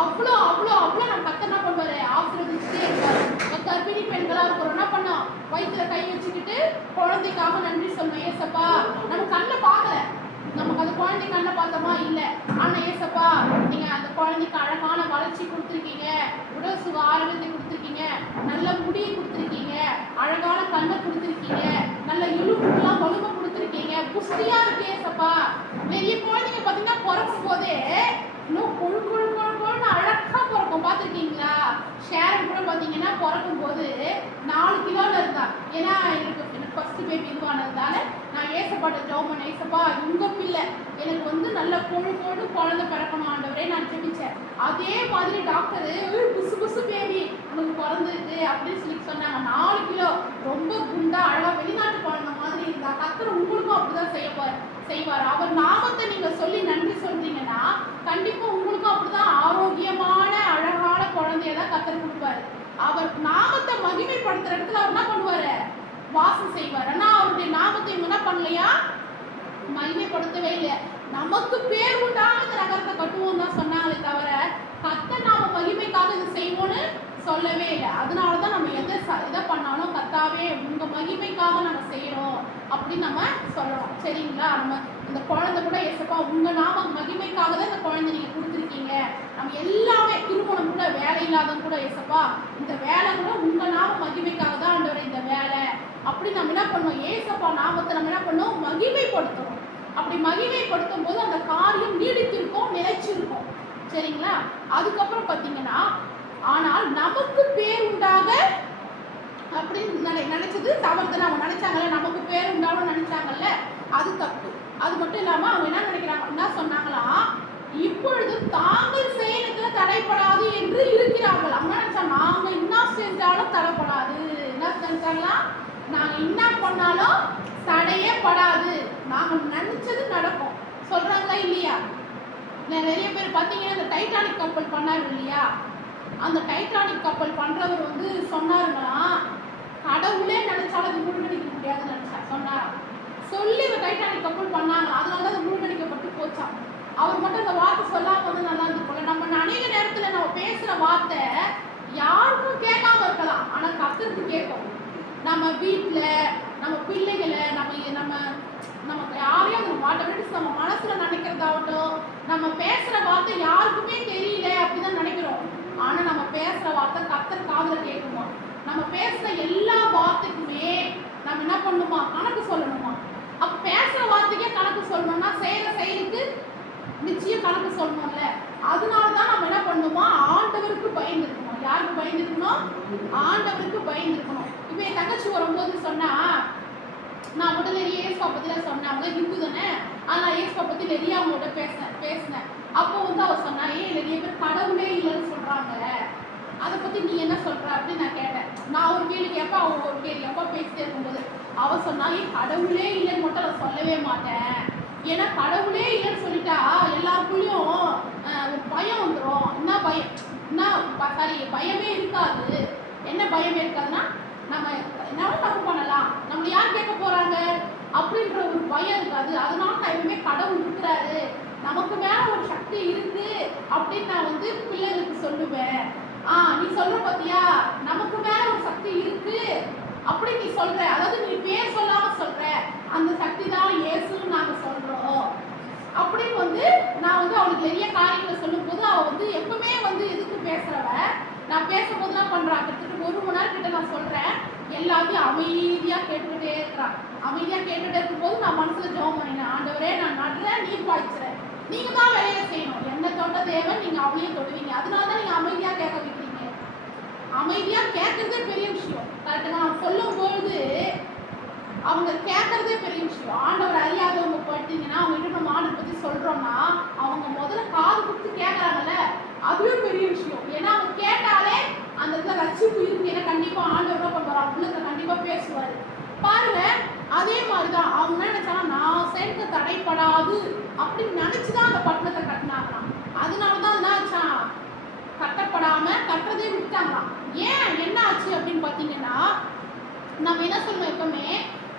அவ்வளோ அவ்வளோ அவ்வளோ நம்ம கர்த்தர் என்ன பண்ணுவார், ஆசீர்வதிச்சுட்டே இருப்பார். கர்ப்பிணி பெண்களாக இருக்கிறோம், என்ன பண்ணோம், வயிற்றுல கை வச்சுக்கிட்டு குழந்தைக்காக நன்றி சொல்லணும். ஏசப்பா நம்ம கண்ணில் பார்க்கல, நமக்கு அந்த குழந்தை கண்ணை பார்த்தோமா இல்லை, ஆனால் ஏசப்பா நீங்கள் அந்த குழந்தைக்கு அழகான வளர்ச்சி கொடுத்துருக்கீங்க, உடல் சுக ஆரோக்கியத்தை கொடுத்துருக்கீங்க, நல்ல முடியை கொடுத்துருக்கீங்க, அழகான கண்ணை கொடுத்துருக்கீங்க, நல்ல எலும்புக்கெல்லாம் வலுமை கொடுத்துருக்கீங்க, புஷ்டியாக இருக்கு ஏசப்பா. நிறைய குழந்தைங்க பார்த்தீங்கன்னா பிறக்கும் போதே இன்னும் கொழு கொழு கொழு கொழுன்னு அழகாக பிறக்கும், பார்த்துருக்கீங்களா? ஷேரன் கூட பார்த்தீங்கன்னா பிறக்கும் போது 4 கிலோவில் இருந்தா. ஏன்னா எனக்கு ஃபஸ்ட்டு பேபி இதுவானதுனால நான் ஏசப்பாட்ட ஜெபம் பண்ணேன், ஏசப்பா உங்கள் பிள்ளை எனக்கு நல்ல கொழு கொழு குழந்தை பிறக்கணும் ஆண்டவரே நான் ஜெபிச்சேன். அதே மாதிரி டாக்டரு புசு புசு பேபி உனக்கு பிறந்திருக்கு அப்படின்னு சொல்லி சொன்னாங்க. 4 கிலோ, ரொம்ப குண்டா அழகாக வெளிநாட்டு குழந்தை மாதிரி இருந்தா. கர்த்தர் உங்களுக்கும் அப்படிதான் செய்வார். அவர் நாமத்தை நீங்கள் சொல்லி நன்றி சொல்றீங்கன்னா கண்டிப்பாக உங்களுக்கும் அப்படிதான் ஆரோக்கியமான அழகான குழந்தைய தான் கர்த்தர் கொடுப்பாரு. அவர் நாமத்தை மகிமைப்படுத்துற இடத்துல அவர் என்ன பண்ணுவாரு, வாசம் செய்வார். ஆனால் அவருடைய நாமத்தை என்ன பண்ணலையா, மகிமைப்படுத்தவே இல்லை. நமக்கு பேர் உண்டான நகரத்தை கட்டுவோம் தான் சொன்னாங்களே தவிர கர்த்தர் நாம மகிமைக்காக இது செய்வோன்னு சொல்லவே இல்லை. அதனால தான் நம்ம எதை பண்ணாலும் கர்த்தாவே உங்க மகிமைக்காக நம்ம செய்யறோம் அப்படின்னு நம்ம சொல்லணும், சரிங்களா? நம்ம இந்த குழந்தை கூட ஏசப்பா உங்க நாம மகிமைக்காக தான் இந்த குழந்தை நீங்க கொடுத்துருக்கீங்க. நம்ம எல்லாமே திருமணம் கூட, வேலை இல்லாதவங்க கூட ஏசப்பா இந்த வேலை கூட உங்க நாம மகிமைக்காக தான் ஆண்டவரே இந்த வேலை அப்படி நம்ம என்ன பண்ணுவோம், ஏசப்பா நாமத்தை நம்ம என்ன பண்ணுவோம், மகிமைப்படுத்தணும். அப்படி மகிமைப்படுத்தும் போது அந்த காரியம் நீடித்திருக்கும், நிலைச்சிருக்கும், சரிங்களா? அதுக்கப்புறம் பார்த்தீங்கன்னா, ஆனால் நமக்கு பேர் உண்டாக அப்படின்னு நினைச்சது தவறுதான். அவங்க நினைச்சாங்கல்ல, நமக்கு பேர் உண்டாகணும்னு நினைச்சாங்கல்ல, அது தப்பு. அது மட்டும் இல்லாம அவங்க என்ன நினைக்கிறாங்க, என்ன சொன்னாங்களாம், இப்பொழுது தாங்கள் செயலுக்கு தடைப்படாது என்று இருக்கிறார்கள். அவங்க நினைச்சாங்க நாங்க என்ன செஞ்சாலும் தடைப்படாது. என்ன செஞ்சாங்களா, நாங்க என்ன பண்ணாலும் தடையே படாது, நாங்க நினைச்சது நடக்கும் சொல்றாங்களா இல்லையா? நிறைய பேர் பார்த்தீங்கன்னா இந்த டைட்டானிக் கப்பல் பண்ணாரு இல்லையா, அந்த டைட்டானிக் கப்பல் பண்றவர் வந்து சொன்னாருங்களாம், கடவுளே நினைச்சாலும் அது மூழ்கடிக்க முடியாதுன்னு நினைச்சா சொன்னார். சொல்லி இந்த டைட்டானிக் கப்பல் பண்ணாங்க, அதனால தான் அது மூழ்கடிக்கப்பட்டு போச்சான். அவர் மட்டும் அந்த வார்த்தை சொல்லாம வந்து நல்லா இருந்துக்குள்ள. நம்ம அநேக நேரத்துல நம்ம பேசுற வார்த்தை யாருக்கும் கேட்காம இருக்கலாம், ஆனா கர்த்தருக்கு கேட்கும். நம்ம வீட்டுல நம்ம பிள்ளைகளை நம்ம நமக்கு யாரையும் நம்ம ஆட்டோமேட்டிக்ஸ் நம்ம மனசுல நினைக்கிறதாகட்டும், நம்ம பேசுற வார்த்தை யாருக்குமே தெரியல அப்படிதான் நினைக்கிறோம். ஆனா நம்ம பேசுற வார்த்தை கர்த்தர் காதுல கேட்குமா? நம்ம பேசுற எல்லா வார்த்தைக்குமே நம்ம என்ன பண்ணுமா? கணக்கு சொல்லணுமா? அப்ப பேசுற வார்த்தைக்கே கணக்கு சொல்லணும்னா செய்யற செயலுக்கு நிச்சயம் கணக்கு சொல்லணும்ல. அதனாலதான் நம்ம என்ன பண்ணணுமா? ஆண்டவருக்கு பயந்துருக்கணும். யாருக்கு பயந்துருக்கணும்? ஆண்டவருக்கு பயந்துருக்கணும். இப்ப என் தங்கச்சி வரும்போது சொன்னா, நான் மட்டும் நிறைய ஏசுவா பத்தில சொன்னேன், அவங்க ஹிந்து தானே, ஆனா ஏசுவா பத்தி நிறைய அவங்கள்ட்ட பேசினேன். அப்போ வந்து அவ சொன்னா, நிறைய பேர் கடவுளே இல்லைன்னு சொல்றாங்க, அதை பத்தி நீ என்ன சொல்ற அப்படின்னு நான் கேட்டேன். நான் ஒரு கேள்வி கேட்பேன், அவங்க ஒரு கேள்வி அப்பா பேசிட்டே இருக்கும்போது அவ சொன்னா, கடவுளே இல்லைன்னு மட்டும் நான் சொல்லவே மாட்டேன். ஏன்னா கடவுளே இல்லைன்னு சொல்லிட்டா எல்லாருக்குள்ளயும் ஒரு பயம் வந்துடும். என்ன பயம்? சாரி, பயமே இருக்காது. என்ன பயமே இருக்காதுன்னா, நம்ம என்ன தப்பு பண்ணலாம், நம்ம யார் கேட்க போறாங்க அப்படின்ற ஒரு பயம் இருக்காது. அதனால நான் எப்பவுமே கடவுள் இருக்கிறாரு, நமக்கு மேல ஒரு சக்தி இருக்கு அப்படின்னு நான் வந்து பிள்ளைகளுக்கு சொல்லுவேன். நீ சொல்ற பாத்தியா, நமக்கு மேல ஒரு சக்தி இருக்கு அப்படி நீ சொல்ற, அதாவது நீ பேர் சொல்லாம சொல்ற, அந்த சக்தி தான் இயேசுன்னு நாங்க சொல்றோம் அப்படின்னு வந்து நான் வந்து அவளுக்கு நிறைய காரியங்களை சொல்லும் போது அவ வந்து எப்பவுமே வந்து எதுக்கு பேசுறவ, நான் பேசும்போது என்ன பண்றா, கிட்டத்தட்ட 1 மணி நேரம் கிட்ட நான் சொல்றேன், எல்லாத்தையும் அமைதியா கேட்டுக்கிட்டே இருக்கிறான். அமைதியா கேட்டுட்டே இருக்கும்போது நான் மனசுல ஜெபம் பண்ணினேன், ஆண்டவரே நான் நடுறேன், நீர் பாய்ச்சுறேன், நீங்க தான் வேலையை செய்யணும், என்ன தொட்ட தேவன் நீங்க அவளையும் தொடுவீங்க, அதனாலதான் நீங்க அமைதியா கேட்க வைக்கிறீங்க. அமைதியா கேட்கறதே பெரிய விஷயம். கரெக்டா? நான் சொல்லும் பொழுது அவங்க கேட்கறதே பெரிய விஷயம். ஆண்டவர் அறியாதவங்க போயிட்டீங்கன்னா, அவங்க கிட்ட நம்ம ஆண்டவர் பத்தி சொல்றோம்னா அவங்க முதல்ல காது கொடுத்து கேட்கறாங்கல்ல, அதுவே பெரிய விஷயம். ஏன்னா அவங்க கேட்டாலே அந்த இடத்துல ரட்சிப்பு இருக்கு, ஏன்னா கண்டிப்பா ஆண்டவர் தான் பண்ணுவார், உள்ளத்துல கண்டிப்பா பேசுவாரு. பாருங்க, அதே மாதிரிதான் அவங்க என்ன நினைச்சாங்க, நான் சேர்க்க தடைப்படாது அப்படின்னு நினைச்சுதான் அந்த பட்டணத்தை கட்டினாங்களாம். அதனாலதான் என்னாச்சான், கட்டப்படாம கட்டுறதே விட்டாங்களாம். ஏன் என்ன ஆச்சு அப்படின்னு பாத்தீங்கன்னா, நம்ம என்ன சொல்லணும், எப்பவுமே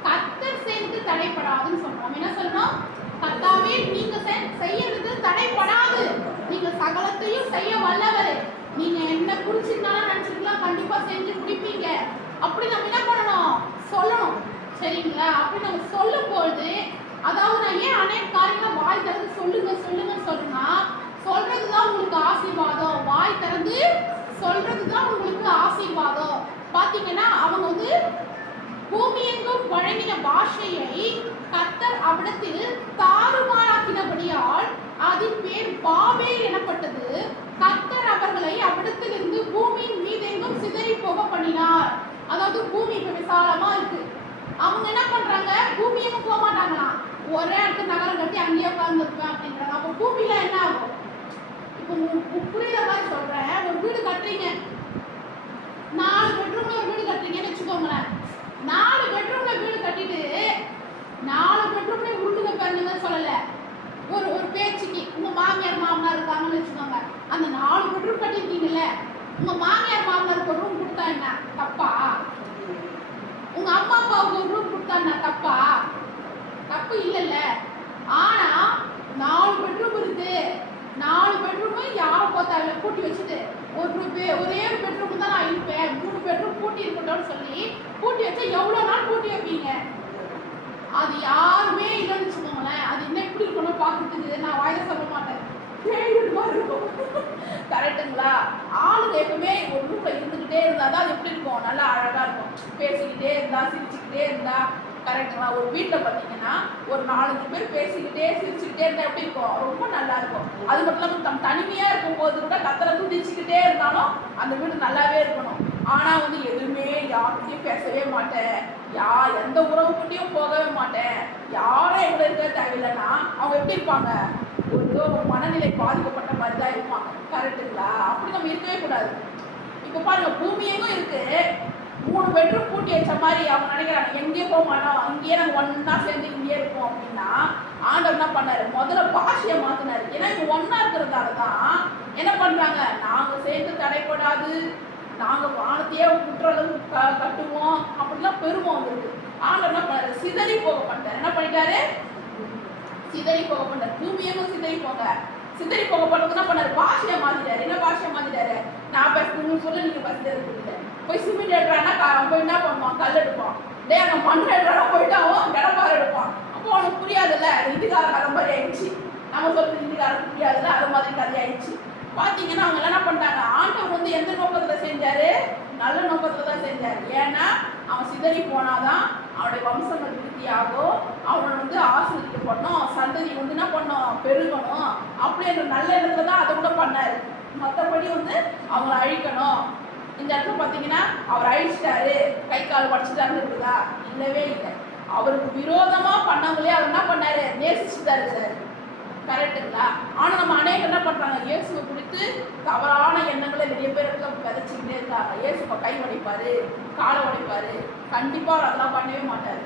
கர்த்தர் சேர்ந்து தடைப்படாதுன்னு சொல்றோம். நம்ம என்ன சொல்லணும், கர்த்தாவே நீங்க செய்யறது தடைப்படாது, நீங்க சகலத்தையும் செய்ய வல்லவர், நீங்க என்ன குறிச்சிருந்தாலும் நினைச்சிருக்கலாம், கண்டிப்பா செஞ்சு முடிப்பீங்க அப்படி நம்ம என்ன பண்ணணும், சொல்லணும். சரிங்களா? அப்படி நம்ம சொல்லும் பொழுது, அதாவது நான் ஏன் அநேக காரியங்களை வாய் திறந்து சொல்லுங்கன்னு சொல்றேன்னா, சொல்றதுதான் உங்களுக்கு ஆசீர்வாதம். வாய் திறந்து சொல்றதுதான் உங்களுக்கு ஆசீர்வாதம். பாத்தீங்கன்னா அவங்க வந்து பூமி எங்கும் வழங்கின பாஷையை கர்த்தர் அவ்விடத்தில் தாறுமாறாக்கினபடியால் அதன் பேர் பாபேல் எனப்பட்டது. கர்த்தர் அவர்களை அவ்விடத்திலிருந்து பூமியின் மீதெங்கும் சிதறி போக பண்ணினார். அதாவது பூமி இப்ப விசாலமா இருக்கு, அவங்க என்ன பண்றாங்க, பூமியும் போக மாட்டாங்களாம், ஒரே இடத்துல நகரம் கட்டி அங்கேயே உட்கார்ந்து இருப்பேன் அப்படின்றாங்க. அப்ப பூமியில என்ன ஆகும்? இப்போ புரியுற மாதிரி சொல்றேன், ஒரு வீடு கட்டுறீங்க, 4 பெட்ரூம்ல ஒரு வீடு கட்டுறீங்கன்னு வச்சுக்கோங்களேன். 4 பெட்ரூம்ல வீடு கட்டிட்டு 4 பெட்ரூம்ல உருட்டுங்க பாருங்க சொல்லல, ஒரு பேச்சுக்கு உங்க மாமியார் மாமனார் இருக்காங்கன்னு வச்சுக்கோங்க, அந்த 4 பெட்ரூம் கட்டிருக்கீங்கல்ல, உங்க மாமியார் மாமனாருக்கு ஒரு ரூம் கொடுத்தா என்ன தப்பா? உங்க அம்மா அப்பாவுக்கு ஒரு ரூம் கொடுத்தா என்ன தப்பா? தப்பு இல்லைல்ல. ஆனா 4 பெட்ரூம் இருக்கு, 4 பெட்ரூமும் யாரும் போத்தாவில பூட்டி வச்சுட்டு ஒரே ஒரு பெட்ரூம் தான் நான் இருப்பேன், 3 பெட்ரூம் பூட்டி இருக்கட்டும்னு சொல்லி பூட்டி வச்சா எவ்வளோ நாள் பூட்டி வைப்பீங்க? அது யாருமே இல்லைன்னு வச்சுக்கோங்களேன், அது என்ன எப்படி இருக்கணும் பார்க்கறதுக்கு நான் வாயில சொல்ல மாட்டேன், கரெக்டுங்களா? ஆளுங்க எப்பவுமே ஒரு ரூம்ல இருந்துகிட்டே இருந்தாதான் அது எப்படி இருக்கும், நல்லா அழகா இருக்கும், பேசிக்கிட்டே இருந்தா சிரிச்சுக்கிட்டே இருந்தா. கரெக்டுங்களா? ஒரு வீட்டில் பார்த்தீங்கன்னா ஒரு 4-5 பேர் பேசிக்கிட்டே சிரிச்சுக்கிட்டே இருந்தால் எப்படி இருக்கும், ரொம்ப நல்லா இருக்கும். அது மட்டும் இல்லாமல் தனிமையாக இருக்கும்போது கூட கத்தரை துதிச்சுக்கிட்டே இருந்தாலும் அந்த வீடு நல்லாவே இருக்கணும். ஆனால் வந்து எதுவுமே யார்கிட்டையும் பேசவே மாட்டேன், எந்த உறவுக்கிட்டையும் போகவே மாட்டேன், யாரும் எங்களை இருக்க தேவையில்லைன்னா அவங்க எப்படி இருப்பாங்க, ஒரு மனநிலை பாதிக்கப்பட்ட மாதிரி தான் இருப்பாங்க. கரெக்டுங்களா? அப்படி நம்ம இருக்கவே கூடாது. இப்போ பாருங்க, பூமி எங்கும் இருக்கு, 3 பெட்ரூம் பூட்டி வச்ச மாதிரி அவங்க நினைக்கிறாங்க எங்கேயும் போக மாட்டோம், இங்கேயே நாங்கள் ஒன்றா சேர்ந்து இங்கேயே இருப்போம் அப்படின்னா ஆண்டவர் என்ன பண்ணாரு, முதல்ல பாஷையை மாத்தினாரு. ஏன்னா இவங்க ஒன்றா இருக்கிறதால தான் என்ன பண்றாங்க, நாங்கள் சேர்ந்து தடைப்படாது, நாங்கள் வானத்தையே குற்றளவு கட்டுவோம் அப்படிலாம் பெருமை வந்துருக்கு. ஆண்டவர் என்ன பண்ணாரு, சிதறி போக பண்ணிட்டாரு. என்ன பண்ணிட்டாரு, சிதறி போக பண்ணாரு. பூமியையும் சிதறி போங்க, சிதறி போக பண்ணுறது என்ன பண்ணாரு, பாஷையை மாத்திட்டாரு. என்ன பாஷையை மாத்திட்டாரு, நான் பேசுறேன்னு சொல்ல நீங்க பசி போய் சிமெண்ட் எடுறான்னா போய் என்ன பண்ணுவான், கல் எடுப்பான். டே அங்கே மண் எடுறானா போயிட்டு அவன் கடப்பாறை எடுப்பான். அப்போ அவனுக்கு புரியாதுல்ல, இந்துக்கார கதை மாதிரி ஆயிடுச்சு. நம்ம சொல்றது இந்துக்காரருக்கு புரியாதுல்ல, அது மாதிரி கதை ஆயிடுச்சு. பார்த்தீங்கன்னா அவங்க என்ன பண்ணிட்டாங்க, ஆண்டவர் வந்து எந்த நோக்கத்தில் செஞ்சாரு, நல்ல நோக்கத்தில் தான் செஞ்சாரு. ஏன்னா அவன் சிதறி போனாதான் அவனுடைய வம்சங்கள் விருத்தியாகும், அவனை வந்து ஆசீர்வதிக்கப்படணும், சந்ததி வந்து என்ன பண்ணணும், பெருகணும் அப்படின்ற நல்ல இடத்துல தான் அதை கூட பண்ணாரு. மற்றபடி வந்து அவங்களை அழிக்கணும். இந்த இடத்துல பார்த்தீங்கன்னா அவர் அழிச்சிட்டாரு, கை கால் உடச்சிட்டாருன்னு இருக்குதா, இல்லவே இல்லை. அவருக்கு விரோதமா பண்ணவங்களே அவர் என்ன பண்ணாரு, நேசிச்சுட்டு தான் இருக்கிறாரு. கரெக்டுங்களா? ஆனால் நம்ம அநேகம் என்ன பண்ணுறாங்க, இயேசுவை குறித்து தவறான எண்ணங்களை நிறைய பேருக்கு விதைச்சிக்கிட்டே இருக்காங்க. இயேசுவை கை உடைப்பாரு, காலை உடைப்பாரு, கண்டிப்பாக அவர் அதெல்லாம் பண்ணவே மாட்டார்.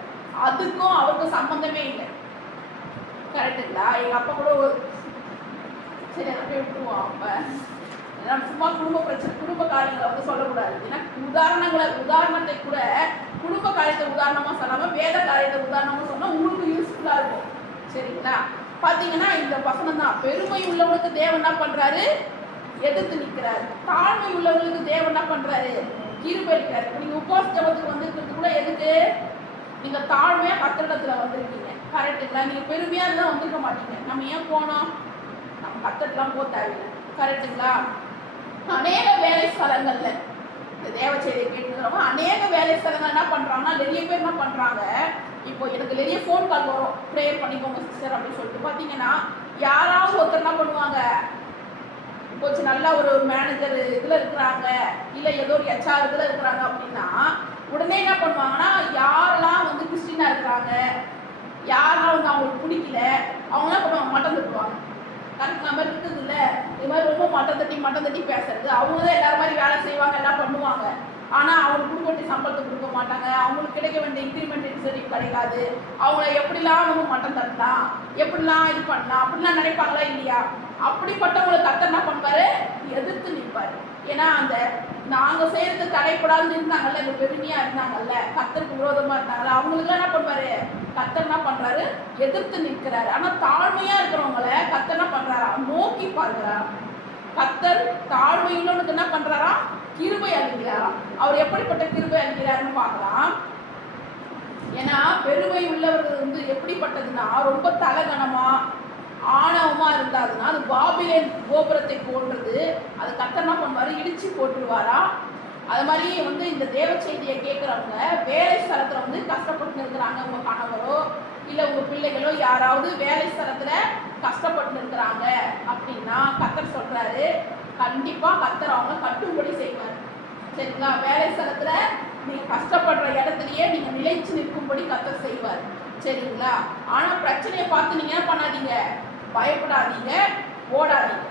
அதுக்கும் அவருக்கும் சம்பந்தமே இல்லை. கரெக்டுங்களா? எங்கள் அப்பா கூட ஒரு சரி அதை போய் விட்டுருவோம். அப்போ நம்ம சும்மா குடும்ப பிரச்சனை, குடும்ப காரியங்களை வந்து சொல்லக்கூடாது. ஏன்னா உதாரணத்தை கூட குடும்ப காரியத்தை உதாரணமாக சொல்லாமல் வேத காரியத்தை உதாரணமாக சொன்னால் உங்களுக்கு யூஸ்ஃபுல்லாக இருக்கும். சரிங்களா? பார்த்தீங்கன்னா இந்த வசனம் தான், பெருமை உள்ளவங்களுக்கு தேவன் என்ன பண்ணுறாரு, எதிர்த்து நிற்கிறாரு. தாழ்மை உள்ளவங்களுக்கு தேவன் என்ன பண்ணுறாரு, கிருபை இருக்கிறாரு. இப்போ நீங்கள் உபவாச ஜபத்துக்கு வந்துருக்கிறது கூட எதுக்கு, நீங்கள் தாழ்மையாக கத்திரிடத்தில் வந்திருக்கீங்க. கரெக்டுங்களா? நீங்கள் பெருமையாக இருந்தால் வந்திருக்க மாட்டீங்க. நம்ம ஏன் போனோம், நம்ம கத்திரலாம் போக தேவையில்லை. கரெக்டுங்களா? அநேக வேலை ஸ்தலங்கள்ல இந்த தேவ செய்தியை கேட்டுக்கிறவங்க அநேக வேலை ஸ்தலங்கள் என்ன பண்ணுறாங்கன்னா, நிறைய பேர் என்ன பண்ணுறாங்க, இப்போ எனக்கு நிறைய ஃபோன் கால் வரும், ப்ரேயர் பண்ணிக்கோங்க சிஸ்டர் அப்படின்னு சொல்லிட்டு. பார்த்தீங்கன்னா யாராவது ஒருத்தர் என்ன பண்ணுவாங்க, கொஞ்சம் நல்ல ஒரு மேனேஜர் இதில் இருக்கிறாங்க, இல்லை ஏதோ ஒரு HR இதில் இருக்கிறாங்க அப்படின்னா உடனே என்ன பண்ணுவாங்கன்னா, யாரெல்லாம் வந்து கிறிஸ்டினாக இருக்கிறாங்க, யாரெல்லாம் வந்து அவங்களுக்கு பிடிக்கல, அவங்களாம் பண்ணுவாங்க, மட்டம் தட்டுவாங்க. கரெக்ட் மாதிரி இருக்குது இல்லை, இது மாதிரி ரொம்ப மட்டம் தட்டி பேசுறது. அவங்க தான் எல்லாரும் மாதிரி வேலை செய்வாங்க, எல்லாம் பண்ணுவாங்க. ஆனால் அவங்களுக்கு கொடுக்க வேண்டிய சம்பளத்தை கொடுக்க மாட்டாங்க, அவங்களுக்கு கிடைக்க வேண்டிய இன்க்ரிமெண்ட் இன்சென்டிவ் கிடைக்காது. அவங்கள எப்படிலாம் வந்து மட்டம் தட்டலாம், எப்படிலாம் இது பண்ணலாம் அப்படிலாம் நினைப்பாங்களா இல்லையா? அப்படிப்பட்டவங்களை கர்த்தர் என்ன பண்ணுவாரு, எதிர்த்து நிற்பாரு. ஏன்னா அந்த நாங்கள் செய்யறது தடைப்படாதுன்னு இருந்தாங்கல்ல, இந்த பெருமையாக இருந்தாங்கல்ல, கர்த்தருக்கு விரோதமாக இருந்தாங்கல்ல, அவங்களுக்குலாம் என்ன பண்ணுவாரு, கர்த்தர் என்ன பண்ணுறாரு, எதிர்த்து நிற்கிறாரு. ஆனால் தாழ்மையாக இருக்கிறவங்கள கர்த்தர் என்ன பண்ணுறாரா, நோக்கி பார்க்கிறாரா. கர்த்தர் தாழ்மையுள்ளவனுக்கு என்ன பண்ணுறாரா, கிருபை அளிக்கிறாரா. அவர் எப்படிப்பட்ட கிருபை அளிக்கிறாருன்னு பார்க்கலாம். ஏன்னா பெருமை உள்ளவர்கள் வந்து எப்படிப்பட்டதுன்னா, ரொம்ப தலகணமா ஆணவமா இருந்தாதுன்னா அது பாபிலேன் கோபுரத்தை போன்றது. அது கர்த்தர் என்ன பண்ணுவாரு, இடிச்சு போட்டுருவாரா. அது மாதிரி வந்து இந்த தேவ செய்தியை கேட்குறவங்க வேலை ஸ்தலத்தில் வந்து கஷ்டப்பட்டு இருக்கிறாங்க, உங்கள் கணவரோ இல்லை உங்கள் பிள்ளைகளோ யாராவது வேலை ஸ்தலத்தில் கஷ்டப்பட்டு இருக்கிறாங்க அப்படின்னா கர்த்தர் சொல்கிறாரு, கண்டிப்பாக கர்த்தர் அவங்க கட்டும்படி செய்வார். சரிங்களா? வேலை ஸ்தலத்தில் நீங்கள் கஷ்டப்படுற இடத்துலையே நீங்கள் நிலைச்சு நிற்கும்படி கர்த்தர் செய்வார். சரிங்களா? ஆனால் பிரச்சனையை பார்த்து நீங்கள் என்ன பண்ணாதீங்க, பயப்படாதீங்க, ஓடாதீங்க.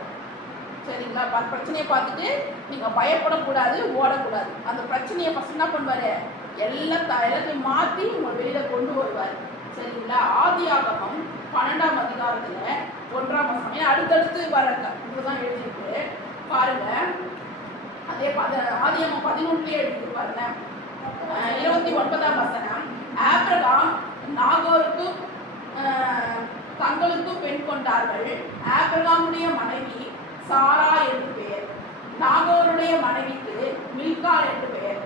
சரிங்களா? பிரச்சனையை பார்த்துட்டு நீங்கள் பயப்படக்கூடாது, ஓடக்கூடாது. அந்த பிரச்சனையை ஃபஸ்ட் என்ன பண்ணுவார், எல்லாத்தையும் மாற்றி உங்களை வெளியில் கொண்டு வருவார். சரிங்களா? ஆதியாகமம் 12ஆம் அதிகாரத்தில் 1ஆம் வசனம், ஏன்னா அடுத்தடுத்து வர இதுதான் எழுதியிருக்கு பாருங்க. அதே ஆதியாகமம் 11 எழுதியிருக்கு பாருங்க. 29ஆம் வசனம், ஆபிரகாம் நாகோருக்கும் தங்களுக்கும் பெண் கொண்டார்கள். ஆபிரகாமுடைய மனைவி சாரா என்று பெயர், நாகோருடைய மனைவிக்கு மில்காள் என்று பெயர்.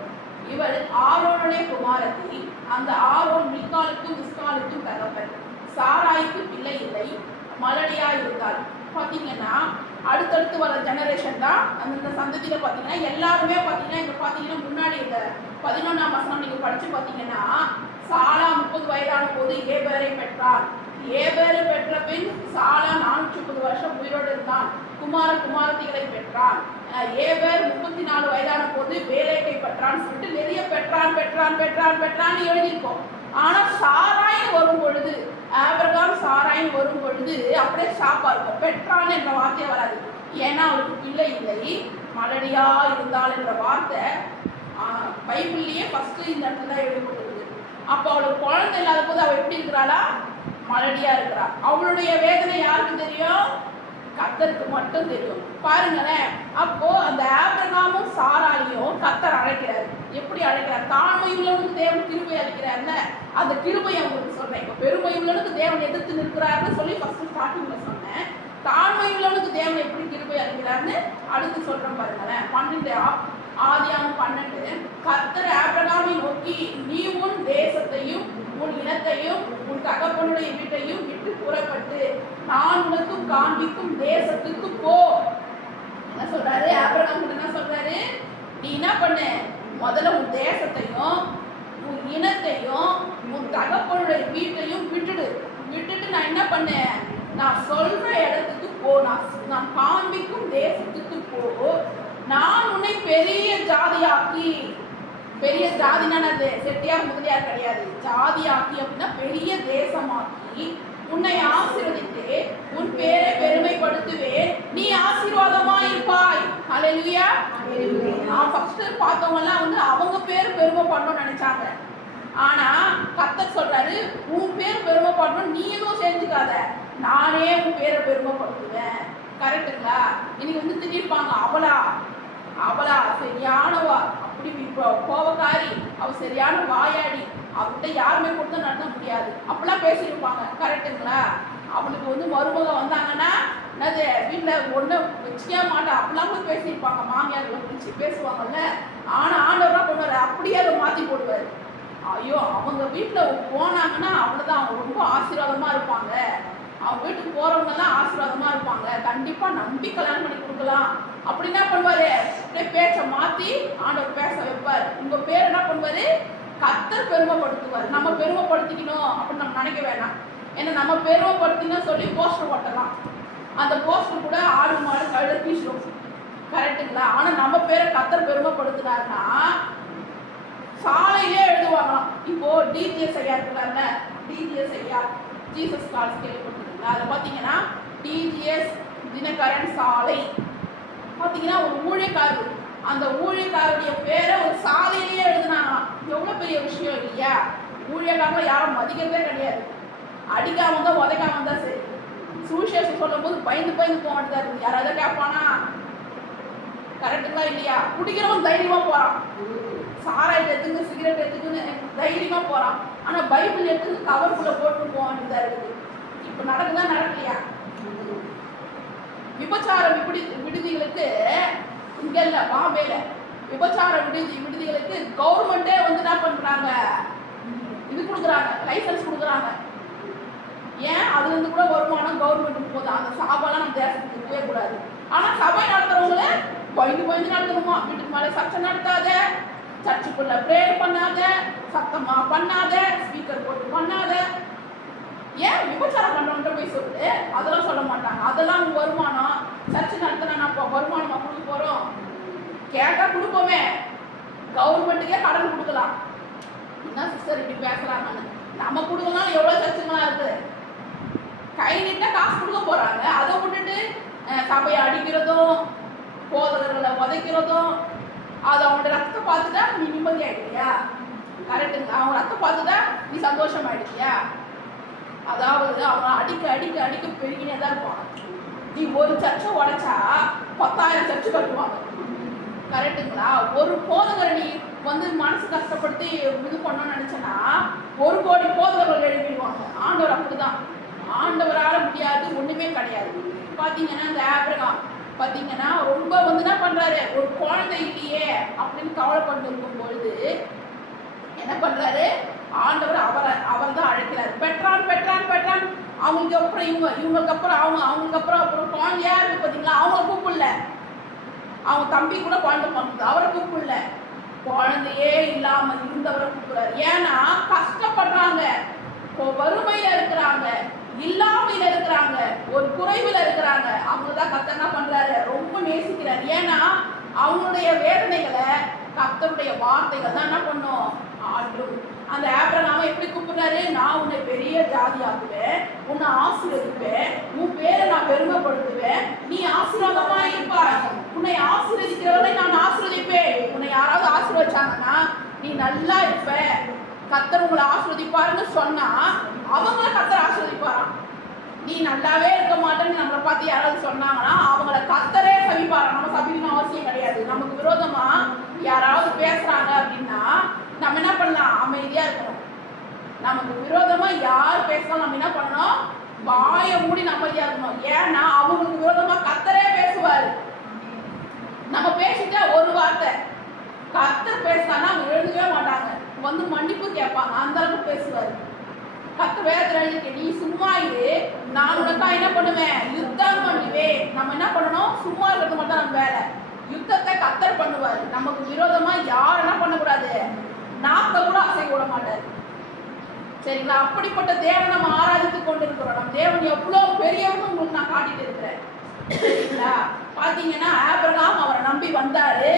இவள் ஆரோனுடைய குமாரத்தி. அந்த ஆரோன் மில்காலுக்கும் மிஸ்காலுக்கும் தகப்பன். சாராய்க்கு பிள்ளை இல்லை, மலடியாக இருந்தாள். பார்த்தீங்கன்னா அடுத்தடுத்து வர ஜெனரேஷன் தான் அந்த சந்ததியில் பார்த்தீங்கன்னா எல்லாருமே பார்த்தீங்கன்னா இப்போ பார்த்தீங்கன்னா முன்னாடி இந்த 11ஆம் வசனம் நீங்கள் படித்து பார்த்தீங்கன்னா, சாலா 30 வயதான போது ஏபேரை பெற்றாள். ஏபேரை பெற்ற பின் சாலா 430 வருஷம் உயிரோடு இருந்தான், குமாரத்திகளை பெற்றான். ஏபேர் 34 வயதான போது பேலேட்டை பெற்றான்னு சொல்லிட்டு நிறைய பெற்றான்னு எழுதியிருக்கோம். ஆனால் சாராயின் வரும் பொழுது, ஆபிரகாம் சாராயின் வரும் பொழுது அப்படியே ஷாப்பாக இருக்கும், பெற்றான் என்ற வார்த்தையே வராது. ஏன்னா அவளுக்கு பிள்ளை இல்லை, மலடியா இருந்தாள் என்ற வார்த்தை பைபிள்லயே ஃபர்ஸ்ட் இந்த இடத்துல தான் எழுதப்பட்டிருக்கு. அப்போ அவளுக்கு குழந்தை இல்லாத போது அவள் எப்படி இருக்கிறாளா? மலடியா இருக்கிறா. அவளுடைய வேதனை யாருக்கு தெரியும்? கர்த்தருக்கு மட்டும் தெரியும். பாருங்களேன், அப்போ அந்த ஆபிரகாமும் சாராளையும் கர்த்தர் அழைக்கிறார். எப்படி அழைக்கிறார்? தாழ்மை உள்ளவனுக்கு தேவன் கிருபை அளிக்கிறார்ல, அந்த கிருபையை உங்களுக்கு சொல்றேன். இப்போ பெருமை உள்ளவனுக்கு தேவன் எதிர்த்து நிற்கிறாருன்னு சொல்லி ஃபர்ஸ்ட் ஸ்டார்டிங்ல சொன்னேன். தாழ்மை உள்ளவனுக்கு தேவன் எப்படி கிருபை அளிக்கிறார்னு அடுத்து சொல்றேன் பாருங்களேன். 12 ஆதியாகமம் 12 கர்த்தர் ஆபிரகாமை நோக்கி, நீ உன் தேசத்தையும் உன் இனத்தையும் உன் தகப்பனுடைய வீட்டையும் விட்டு புறப்பட்டு நான் உனக்கு காண்பிக்கும் தேசத்துக்கு போ. என்ன சொல்றாரு? ஆபிரகாம் என்ன சொல்றாரு? நீ என்ன பண்ணு, முதல்ல உன் தேசத்தையும் உன் இனத்தையும் உன் தகப்பனுடைய வீட்டையும் விட்டுட்டு நான் என்ன பண்ணேன், நான் சொல்ற இடத்துக்கு போ, நான் காண்பிக்கும் தேசத்துக்கு போ, நான் உன்னை பெரிய ஜாதியாக்கி. பெரிய ஜாதினா அது செட்டியார் முதலியார் கிடையாது. ஜாதியாக்கி அப்படின்னா பெரிய தேசமாக்கி உன்னை ஆசீர்வதித்து உன் பேரை பெருமைப்படுத்துவேன், நீ ஆசீர்வாதமா இருப்பாய். ஹல்லேலூயா. நான் ஃபர்ஸ்ட் பார்த்தவங்கலாம் வந்து அவங்க பேர் பெருமை பண்ணணும்னு நினைச்சாங்க. ஆனா கர்த்தர் சொல்றாரு, உன் பேர் பெருமைப்படணும், நீ எதுவும் செஞ்சுக்காத, நானே உன் பேரை பெருமைப்படுத்துவேன். கரெக்டுங்களா? இன்னைக்கு வந்து திட்டிருப்பாங்க, அவளா சரியானவா, அப்படி கோவக்காரி, அவ சரியான வாயாடி, அவர்கிட்ட யாருமே கொடுத்தா நடத்த முடியாது, அப்படிலாம் பேசியிருப்பாங்க. கரெக்டுங்களா? அவளுக்கு வந்து மருமக வந்தாங்கன்னா என்னது வீட்டில் ஒன்று வச்சுக்கவே மாட்டா, அப்படிலாம் கூட பேசியிருப்பாங்க. மாமியார்களை பிடிச்சி பேசுவாங்கல்ல. ஆனால் ஆண்டவராக பண்ணுவார், அப்படியே அதை மாற்றி போடுவார். ஐயோ, அவங்க வீட்டில் போனாங்கன்னா அவ்வளோதான், அவங்க ரொம்ப ஆசீர்வாதமாக இருப்பாங்க. அவங்க வீட்டுக்கு போகிறவங்கெல்லாம் ஆசீர்வாதமாக இருப்பாங்க, கண்டிப்பாக நம்பி கல்யாணம் பண்ணி கொடுக்கலாம். அப்படி என்ன பண்ணுவார், அப்படியே பேச்சை மாற்றி ஆண்டவர் பேச வைப்பார். உங்கள் பேர் என்ன பண்ணுவார், கர்த்தர் பெருமைப்படுத்துவார். நம்ம பெருமைப்படுத்திக்கணும் அப்படின்னு நம்ம நினைக்க வேணாம். ஏன்னா நம்ம பெருமைப்படுத்தினா சொல்லி போஸ்டர் ஓட்டலாம், அந்த போஸ்டர் கூட ஆடு மாடு கழுத பீசிடும். கரெக்டுங்களா? ஆனால் நம்ம பேரை கர்த்தர் பெருமைப்படுத்தினாருன்னா சாலையிலே எழுதுவாங்களாம். இப்போ டிஜிஎஸ் ஐயா இருக்கிறாருல, டிஜிஎஸ் ஐயா, ஜீசஸ் கால்ஸ் கேள்விப்பட்டிருக்கீங்களா? அதில் பார்த்தீங்கன்னா டிஜிஎஸ் தினகரன் சாலை பார்த்தீங்கன்னா ஒரு ஊழியக்காரர், அந்த ஊழியக்காரருடைய பேரை ஒரு சாலையிலேயே எழுதுனாங்களாம். எவ்வளோ பெரிய விஷயம் இல்லையா? ஊழியக்காரங்க யாரும் மதிக்கிறதே கிடையாது. அடிக்காம தான் உதைக்காம தான் சரி. சுவிசேஷம் சொல்லும் போது பயந்து போக வேண்டியதாக இருக்குது. யாராவது கேட்பானா? கரெக்டுங்களா இல்லையா? குடிக்கிறவன் தைரியமாக போகிறான், சாராயத்தை எடுத்துக்கு சிகரெட் எடுத்துக்குன்னு தைரியமாக போகிறான். ஆனால் பைபிள் எடுத்துக்கு கவருக்குள்ளே போட்டு போக வேண்டியதாக இருக்குது. இப்போ நடக்குதா நடக்கலையா? விபச்சார விடுதிகளுக்கு இங்க இல்ல, பாம்பேல விபச்சார விடுதிகளுக்கு கவர்மெண்டே வந்து என்ன பண்றாங்க, இது கொடுக்குறாங்க, லைசன்ஸ் கொடுக்குறாங்க. ஏன்? அதுல இருந்து கூட வருமானம் கவர்மெண்ட்டுக்கு போகுது. அந்த சாபாலாம் நம்ம தேசத்துக்கு இருக்கவே கூடாது. ஆனா சபை நடத்துறவங்கள பயந்து நடத்தணுமா? வீட்டுக்கு மேல சர்ச்சை நடத்தாத, சர்ச்சுக்குள்ள ப்ரேயர் பண்ணாத, சத்தமா பண்ணாத, ஸ்பீக்கர் போட்டு பண்ணாத. ஏன்? விபச்சாரம் பண்றவன்ட்ட போய் சொல்லு, அதெல்லாம் சொல்ல மாட்டாங்க. அதெல்லாம் வருமானம், சர்ச்சு நடத்தினா நம்ம வருமானமா கொடுக்க போறோம்? கேட்டா கொடுப்போமே, கவர்மெண்ட்டுக்கே கடன் கொடுக்கலாம். என்ன சிஸ்டர் இப்படி பேசுறாங்கன்னு? நம்ம கொடுக்கணும். எவ்வளவு சர்ச்சுங்களா இருக்கு, கை நீட்டா காசு கொடுக்க போறாங்க. அதை விட்டுட்டு சபையை அடிக்கிறதும் போதகர்களை உதைக்கிறதும், அது அவங்களோட ரத்தத்தை பார்த்துட்டா நீ நிம்மதி ஆயிடுவியா? கரெக்டுங்க? அவங்க ரத்தம் பார்த்துட்டா நீ சந்தோஷம் ஆயிடுவியா? அதாவது அவங்க அடிக்க பெருகினே தான் இருப்பாங்க. நீ ஒரு சர்ச்சை உடைச்சா 10,000 சர்ச்சு கட்டுவாங்க. கரெக்டுங்களா? ஒரு போதகரை நீ வந்து மனசு கஷ்டப்படுத்தி இது பண்ணணும்னு நினைச்சேன்னா 1 கோடி போதகர்கள் எழுப்பிடுவாங்க. ஆண்டவர் அப்படிதான், ஆண்டவரால் முடியாது ஒண்ணுமே கிடையாது. பாத்தீங்கன்னா இந்த ஆபிரகாம் பாத்தீங்கன்னா ரொம்ப வந்து என்ன பண்றாரு, ஒரு குழந்தை இல்லையே அப்படின்னு கவலைப்பட்டு இருக்கும் பொழுது என்ன பண்றாரு, ஆண்டவர் அவர் தான் அழைக்கிறார். பெற்றான். அவங்களுக்கு அப்புறம் இவங்களுக்கு அப்புறம் குழந்தையா இருக்கு பார்த்தீங்களா, அவங்கள கூப்பிடல. அவங்க தம்பி கூட குழந்தை பண்ணுது, அவரை கூப்பிடல. குழந்தையே இல்லாம இருந்தவரை கூப்பிடுறாரு. ஏன்னா கஷ்டப்படுறாங்க, வறுமையில இருக்கிறாங்க, இல்லாமையில இருக்கிறாங்க, ஒரு குறைவுல இருக்கிறாங்க. அவங்கதான் கர்த்தர் என்ன பண்றாரு, ரொம்ப நேசிக்கிறார். ஏன்னா அவங்களுடைய வேதனைகளை கர்த்தருடைய வார்த்தைகள் தான் என்ன பண்ணும், ஆற்றும். அந்த ஆபிரகாமை எப்படி கூப்பிடுறாரு, நான் உன்னை பெரிய ஜாதியாக்குவேன், உன்னை ஆசீர்வதிப்பேன், உன் பேரை நான் பெருமைப்படுத்துவேன், நீ ஆசீர்வாதமா இருப்பாய், உன்னை ஆசீர்வதிக்கிறவரை நான் ஆசீர்வதிப்பேன். உன்னை யாராவது ஆசீர்வதிச்சாங்கன்னா நீ நல்லா இருப்ப, கர்த்தர் உங்களை ஆசீர்வதிப்பாருன்னு சொன்னா அவங்கள கர்த்தர் ஆசீர்வதிப்பாராம். நீ நல்லாவே இருக்க மாட்டேன்னு நம்மளை பார்த்து யாராவது சொன்னாங்கன்னா அவங்கள கர்த்தரே சபிப்பாராம். நம்ம சபிக்கணும் அவசியம் கிடையாது. நமக்கு விரோதமா யாராவது பேசுறாங்க அப்படின்னா நம்ம என்ன பண்ணலாம்? அமைதியா இருக்கணும். நமக்கு விரோதமா யார் பேசலாம் நம்ம என்ன பண்ணணும்? வாயை மூடி அமைதியா இருக்கணும். ஏன்னா அவங்களுக்கு விரோதமா கர்த்தரே பேசுவாரு. நம்ம பேசிட்டா ஒரு வார்த்தை, கர்த்தர் பேசினா அவங்க எழுதவே மாட்டாங்க, வந்து மன்னிப்பு கேட்பாங்க, அந்த அளவுக்கு பேசுவாரு. கர்த்தர் வேதத்துல எழுதிருக்கு, நீ சும்மா இரு, நான் உனக்கா என்ன பண்ணுவேன்? யுத்தம் பண்ணுவேன். நம்ம என்ன பண்ணணும்? சும்மா இருக்கிறது மட்டும் நம்ம வேலை. யுத்தத்தை கர்த்தர் பண்ணுவாரு. நமக்கு விரோதமா யார் என்ன பண்ணக்கூடாது? நாக்க கூட அசைக்க விட மாட்டாரு. சரிங்களா? அப்படிப்பட்ட தேவன் நம்ம ஆராதித்து கொண்டு இருக்கிறோம். நம்ம தேவன் எவ்வளவு பெரியவங்க உங்களுக்கு நான் காட்டிட்டு இருக்கிறேன். சரிங்களா? பாத்தீங்கன்னா ஆபிரகாம் அவரை நம்பி வந்தாரு.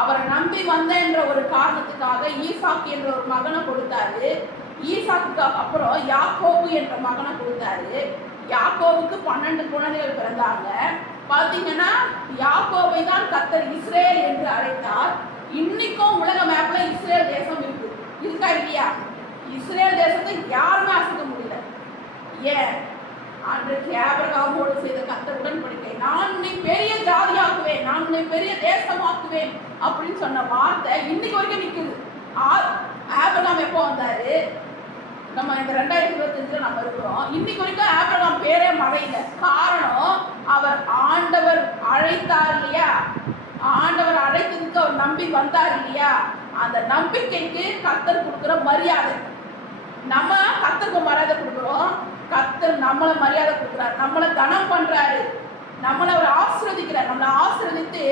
அவரை நம்பி வந்த என்ற ஒரு காரணத்துக்காக ஈசாக்கு என்ற ஒரு மகனை கொடுத்தாரு. ஈசாக்கு அப்புறம் யாக்கோபு என்ற மகனை கொடுத்தாரு. யாக்கோபுக்கு 12 குழந்தைகள் பிறந்தாங்க. பாத்தீங்கன்னா யாக்கோபை தான் கர்த்தர் இஸ்ரேல் என்று அழைத்தார். இன்னைக்கும் உலக மேப்ல இஸ்ரேல் தேசம் இருக்கு. இருக்கா இல்லையா? இஸ்ரேல் தேசத்தை யாருமே அசைக்க முடியல. ஏன்? அன்றைக்கு ஆபிரகாமோடு செய்த கர்த்தர் உடன்படிக்கை, நான் உன்னை பெரிய ஜாதியாக்குவேன், நான் உன்னை பெரிய தேசமாக்குவேன் அப்படின்னு சொன்ன வார்த்தை இன்னைக்கு வரைக்கும் நிக்குது. ஆபிரகாம் எப்போ வந்தாரு? நம்ம இந்த 2025 நம்ம இருக்கிறோம். இன்னைக்கு வரைக்கும் ஆபிரகாம் பேரே மறையில. காரணம், அவர் ஆண்டவர் அழைத்தார் இல்லையா? ஆண்டவர் அழைத்ததுக்கு அவர் நம்பி வந்தார் இல்லையா? அந்த நம்பிக்கைக்கு கர்த்தர் கொடுக்குற மரியாதை. நம்ம கர்த்தருக்கு மரியாதை கொடுக்குறோம், கர்த்தர் நம்மளை மரியாதை கொடுக்குறாரு, நம்மளை கனம் பண்றாரு, நம்மளை அவர் ஆசீர்வதிக்கிறார். நம்மளை ஆசீர்வதித்து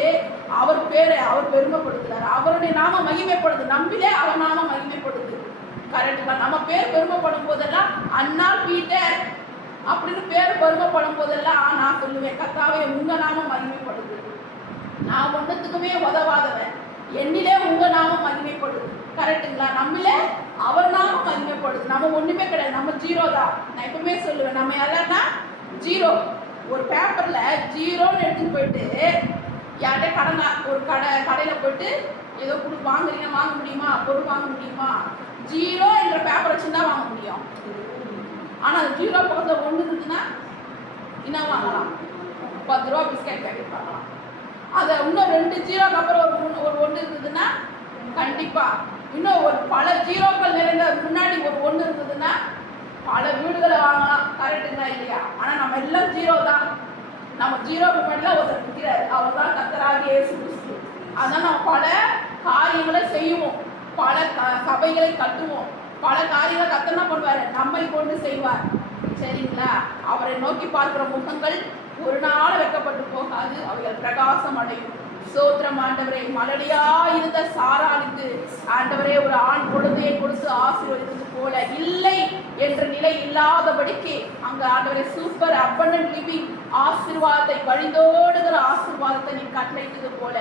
அவர் பேரை அவர் பெருமைப்படுத்துறாரு. அவருடைய நாம மகிமைப்படுது. நம்பிலே அவர் நாம மகிமைப்படுது. கரெக்டுங்களா? நம்ம பேர் பெருமைப்படும் போதெல்லாம் அண்ணா பீட்டர் அப்படின்னு பேர் பெருமைப்படும் போதெல்லாம் நான் சொல்லுவேன், கர்த்தாவே உங்க நாம மகிமைப்படுது, நான் ஒன்றுத்துக்குமே உதவாதவன், என்னிலே உங்க நாமம் மகிமைப்படுது. கரெக்டுங்களா? நம்மளே அவர் நாமம் மகிமைப்படுது. நம்ம ஒண்ணுமே கிடையாது, நம்ம ஜீரோ தான். நான் எப்பவுமே சொல்லுவேன், நம்ம யாருன்னா ஜீரோ. ஒரு பேப்பர்ல ஜீரோன்னு எடுத்துட்டு போயிட்டு யார்கிட்ட கடனா ஒரு கடையில போயிட்டு ஏதோ வாங்குறீங்க, வாங்க முடியுமா? பொருள் வாங்க முடியுமா? ஜீரோ என்ற பேப்பர் வச்சுருந்தா வாங்க முடியும். ஆனா அது ஜீரோ பக்கத்துல 1 இருக்குன்னா என்ன வாங்கலாம்? 10 ரூபா பிஸ்கட் பேக்கெட் வாங்கலாம். அதை இன்னும் 2 ஜீரோக்கு அப்புறம் ஒரு 1 இருந்ததுன்னா கண்டிப்பா இன்னும் ஒரு பல ஜீரோக்கள் நிறைந்த முன்னாடி ஒரு 1 இருந்ததுன்னா பல வீடுகளை வாங்கலாம். கரெக்டுங்களா இல்லையா? ஆனா நம்ம எல்லாம் ஜீரோ தான். நம்ம ஜீரோக்கு முன்னாடிலாம் ஒருத்தர் நிற்கிறாரு, அவர் தான் கர்த்தராகிய இயேசு கிறிஸ்து. அதான் நம்ம பல காரியங்களை செய்வோம், பல சபைகளை கட்டுவோம், பல காரியங்களை கர்த்தர் என்ன பண்ணுவாரு? நம்மை கொண்டு செய்வார். சரிங்களா? அவரை நோக்கி பார்க்கிற முகங்கள் ஒரு நாள் வெட்கப்பட்டு போகாது, அவைகள் பிரகாசம் அடையும். சோத்திரம் ஆண்டவரே. மலடியா இருந்த சாராளுக்கு ஆண்டவரே ஒரு ஆண் குழந்தையை கொடுத்து ஆசீர்வதித்தது போல இல்லை என்ற நிலை இல்லாதபடிக்கு அங்க ஆண்டவரே சூப்பர் அபண்டன்ட் லிவிங் ஆசீர்வாதத்தை, வழிந்தோடுகிற ஆசீர்வாதத்தை நீ கட்டளையிட்டது போல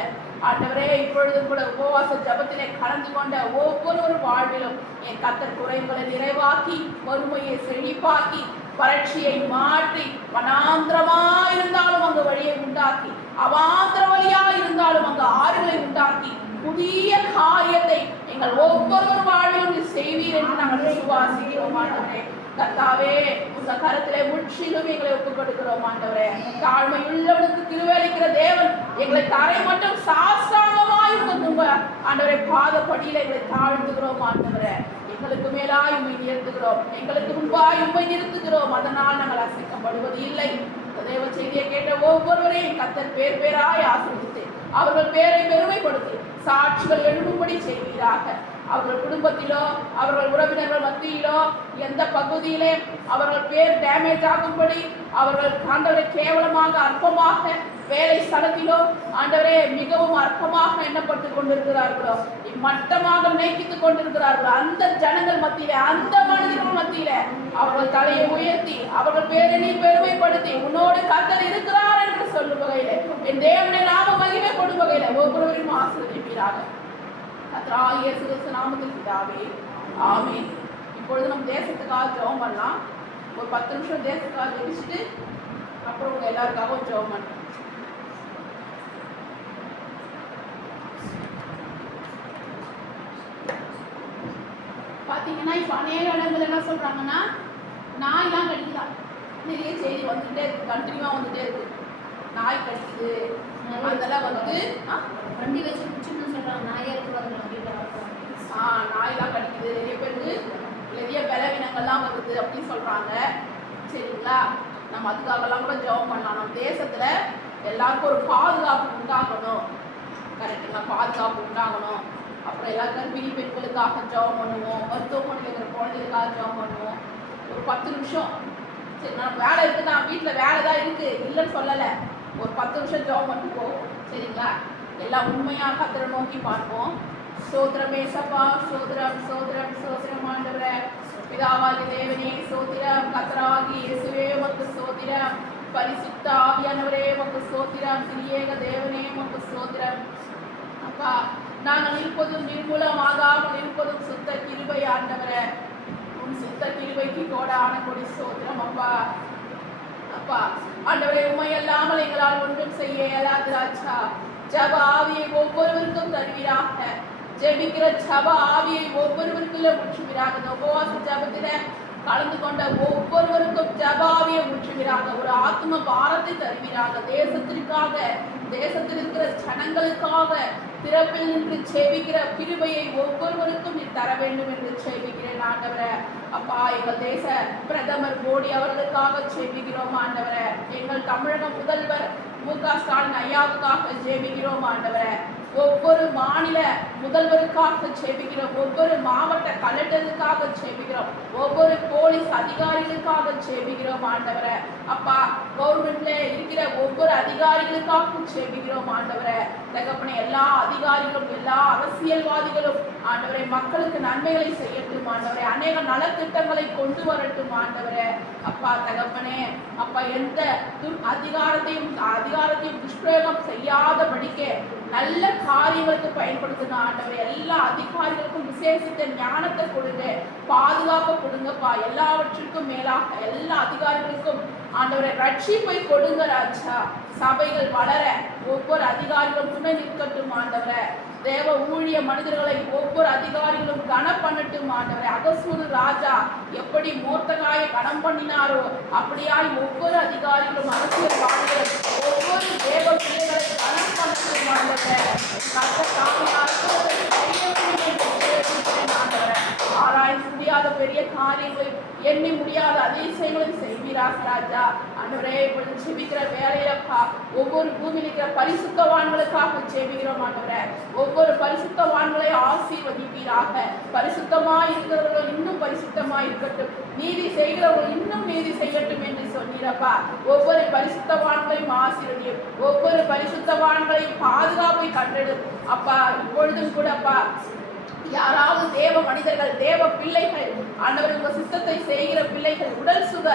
ஆண்டவரே இப்பொழுது கூட உபவாச ஜபத்திலே கலந்து கொண்ட ஒவ்வொரு வாழ்விலும் என் கர்த்தர் குறைவுகளை நிறைவாக்கி, வறுமையை செழிப்பாக்கி, வறட்சியை மாற்றி, வனாந்திரமா இருந்தாலும் அங்கு வழியை உண்டாக்கி, அவாந்திர வழியா இருந்தாலும் அங்கு ஆறுகளை உண்டாக்கி, புதிய காரியத்தை எங்கள் ஒவ்வொரு வாழ்விலும் செய்வீர் என்று நாங்கள் விசுவாசிக்கிறோம் ஆண்டவரே. கர்த்தாவே உங்க கருத்திலே முற்றிலும் எங்களை ஒப்புக் கொடுக்கிறோம் ஆண்டவரே. தாழ்மை உள்ளவனுக்கு கிருபையளிக்கிற தேவன், எங்களை தரை மட்டும் சாஸ்தாங்கமாய் உங்க ஆண்டவரே பாதப்படியில எங்களை தாழ்த்துகிறோம் ஆண்டவரே. எங்களுக்கு மேலாய் உண்மை நிறுத்துகிறோம், எங்களுக்கு முன்பாய் உண்மை நிறுத்துகிறோம். அதனால் நாங்கள் அசைக்கப்படுவது இல்லை. தேவ செய்தியை கேட்ட ஒவ்வொருவரையும் கர்த்தர் பேர் பேராய் ஆசீர்வதித்து அவர்கள் பேரை பெருமைப்படுத்தி சாட்சிகள் எழும்பும்படி செய்வீராக. அவர்கள் குடும்பத்திலோ அவர்கள் உறவினர்கள் மத்தியிலோ எந்த பகுதியிலே அவர்கள் பேர் டேமேஜ் ஆகும்படி, அவர்கள் ஆண்டவரை கேவலமாக அற்பமாக வேலை ஸ்தலத்திலோ ஆண்டவரே மிகவும் அற்பமாக எண்ணப்பட்டு கொண்டிருக்கிறார்களோ, மட்டமாக நினைத்துக் கொண்டிருக்கிறார்களோ, அந்த ஜனங்கள் மத்தியில, அந்த மனிதர்கள் மத்தியில அவர்கள் தலையை உயர்த்தி அவர்கள் பேரை நீ பெருமைப்படுத்தி உன்னோடு கர்த்தர் இருக்கிறார் என்று சொல்லும் வகையில, என் தேவனை நாம மகிமை கொடும் வகையில ஒவ்வொருவரையும் ஆசீர்வதிப்பீராக. கர்த்தராகிய இயேசு கிறிஸ்து நாமத்தில் பிதாவே, ஆமென். இப்பொழுது நம்ம தேசத்துக்காக ஜெபம் பண்ணலாம். ஒரு 10 நிமிஷம் தேசத்துக்காக ஜெபிச்சுட்டு அப்புறம் உங்க எல்லாருக்காகவும் ஜெபம் பண்ணலாம். பார்த்தீங்கன்னா இப்போ அநேக இடங்கள் என்ன சொல்கிறாங்கன்னா நாயெல்லாம் கடிக்கலாம். நிறைய செய்தி வந்துகிட்டே இருக்கு, கண்டினியூவாக வந்துகிட்டே இருக்கு. நாய் கடிக்குது அதெல்லாம் வந்து வண்டி வச்சு பிடிச்சுன்னு சொல்கிறாங்க. நாயாக இருக்கிறவங்க நாயெல்லாம் கடிக்குது, நிறைய பேருக்கு நிறைய பலவீனங்கள்லாம் வருது அப்படின்னு சொல்கிறாங்க. சரிங்களா, நம்ம அதுக்காகலாம் கூட ஜெபம் பண்ணலாம். நம்ம தேசத்தில் எல்லாருக்கும் ஒரு பாதுகாப்பு உண்டாகணும். கரெக்டுங்களா, பாதுகாப்பு உண்டாகணும். அப்புறம் எல்லா கர்ப்பிணி பெண்களுக்காக ஜெபம் பண்ணுவோம், மருத்துவமனையில் இருக்கிற குழந்தைகளுக்காக ஜெபம் பண்ணுவோம். ஒரு 10 நிமிஷம், சரி நான் வேலை இருக்குது, நான் வீட்டில் வேலை தான் இருக்குது இல்லைன்னு சொல்லலை, ஒரு 10 நிமிஷம் ஜெபம் பண்ணி போவோம். சரிங்களா, எல்லாம் உண்மையாக கர்த்தரை நோக்கி பார்ப்போம். ஸ்தோத்திரம் ஏசப்பா, ஸ்தோத்திரம் ஸ்தோத்திரம் ஸ்தோத்திரம் ஆண்டவரே. பிதாவாகிய தேவனே ஸ்தோத்திரம், கர்த்தராகிய இயேசுவே உமக்கு ஸ்தோத்திரம், பரிசுத்த ஆவியானவரே உமக்கு ஸ்தோத்திரம், திரியேக தேவனே உமக்கு ஸ்தோத்திரம். அப்பா, நாங்கள் இருப்பதும் நிர்மூலமாகாமல் இருப்பதும் சுத்த கிருபை ஆண்டவரே. உன் சுத்த கிருபைக்கு கோடான கொடி ஸ்தோத்திரம் அப்பா. அப்பா ஆண்டவரே, உண்மை அல்லாமல் எங்களால் ஒன்றும் செய்ய இயலாது ராஜா. ஜப ஆவியை ஒவ்வொருவருக்கும் தருவீராக. ஜெபிக்கிற ஜப ஆவியை ஒவ்வொருவருக்குள்ள முற்றுவீராக. இந்த உபவாச ஜபத்தில கலந்து கொண்ட ஒவ்வொருவருக்கும் ஜப ஆவியை முற்றுவீராக. ஒரு ஆத்ம பாரத்தை தருவீராக. தேசத்திற்காக, தேசத்தில் இருக்கிற ஜனங்களுக்காக திறப்பில் நின்று ஜெபிக்கிற கிருபையை ஒவ்வொருவருக்கும் நீ தர வேண்டும் என்று ஜெபிக்கிறேன் ஆண்டவரே. அப்பா, எங்கள் தேச பிரதமர் மோடி அவர்களுக்காக ஜெபிக்கிறோம் ஆண்டவரே. எங்கள் தமிழக முதல்வர் மு.க. ஸ்டாலின் ஐயாவுக்காக ஜெபிக்கிறோம் ஆண்டவரே. ஒவ்வொரு மாநில முதல்வருக்காக ஜெபிக்கிறோம், ஒவ்வொரு மாவட்ட கலெக்டருக்காக ஜெபிக்கிறோம், ஒவ்வொரு போலீஸ் அதிகாரிகளுக்காக ஜெபிக்கிறோம் ஆண்டவரே. அப்பா, கவர்மெண்ட்ல இருக்கிற ஒவ்வொரு அதிகாரிகளுக்காக ஜெபிக்கிறோம் ஆண்டவரே. தகப்பனே, எல்லா அதிகாரிகளும் எல்லா அரசியல்வாதிகளும் ஆண்டவரே மக்களுக்கு நன்மைகளை செய்யட்டும் ஆண்டவரே. அநேக நலத்திட்டங்களை கொண்டு வரட்டும் ஆண்டவரே. அப்பா தகப்பனே, அப்பா எந்த அதிகாரத்தையும் துஷ்பிரயோகம் செய்யாதபடிக்க நல்ல காரியங்களுக்கு பயன்படுத்தணும் ஆண்டவரே. எல்லா அதிகாரிகளுக்கும் விசேஷித்த ஞானத்தை கொடுங்க, பாதுகாப்பை கொடுங்கப்பா. எல்லாவற்றிற்கும் மேலாக எல்லா அதிகாரிகளுக்கும் ஆண்டவரை ரட்சிப்பை கொடுங்க ராஜா. சபைகள் வளர ஒவ்வொரு அதிகாரிகளும் துணை நிற்கட்டும் ஆண்டவரை. தேவ ஊழிய மனிதர்களை ஒவ்வொரு அதிகாரிகளும் கனம் பண்ணட்டும் ஆண்டவரை. அகசூரு ராஜா எப்படி மோர்தகாயை கனம் பண்ணினாரோ அப்படியாய் ஒவ்வொரு அதிகாரிகளும் அரசியல்வாதிகளும் ஒவ்வொரு தேவ பிள்ளைகளை கனம் பண்ணட்டும் ஆண்டவரை. ஆராய்ச்சி முடியாத பெரிய காரியங்களை, எண்ணி முடியாத அதிசயங்களையும் செய்வீராக ராஜா. ஆண்டவரே, இப்பொழுது ஜெபிக்கிற வேலையிலப்பா ஒவ்வொரு பூமியில் இருக்கிற பரிசுத்தவான்களுக்காக ஜெபிக்கிறோம் ஆண்டவரே. ஒவ்வொரு பரிசுத்தவான்களை ஆசீர்வதிப்பீராக. பரிசுத்தமாய் இருக்கிறவர்கள் இன்னும் பரிசுத்தமாய் இருக்கட்டும், நீதி செய்கிறவர்கள் இன்னும் நீதி செய்யட்டும் என்று சொன்னீரப்பா. ஒவ்வொரு பரிசுத்தவான்களையும் ஆசீர்வதியும், ஒவ்வொரு பரிசுத்தவான்களையும் பாதுகாப்பை கண்டெடு அப்பா. இப்பொழுதும் கூட அப்பா, யாராவது தேவ மனிதர்கள், தேவ பிள்ளைகள் ஆண்டவரே, உங்க சித்தத்தை செய்கிற பிள்ளைகள் உடல் சுக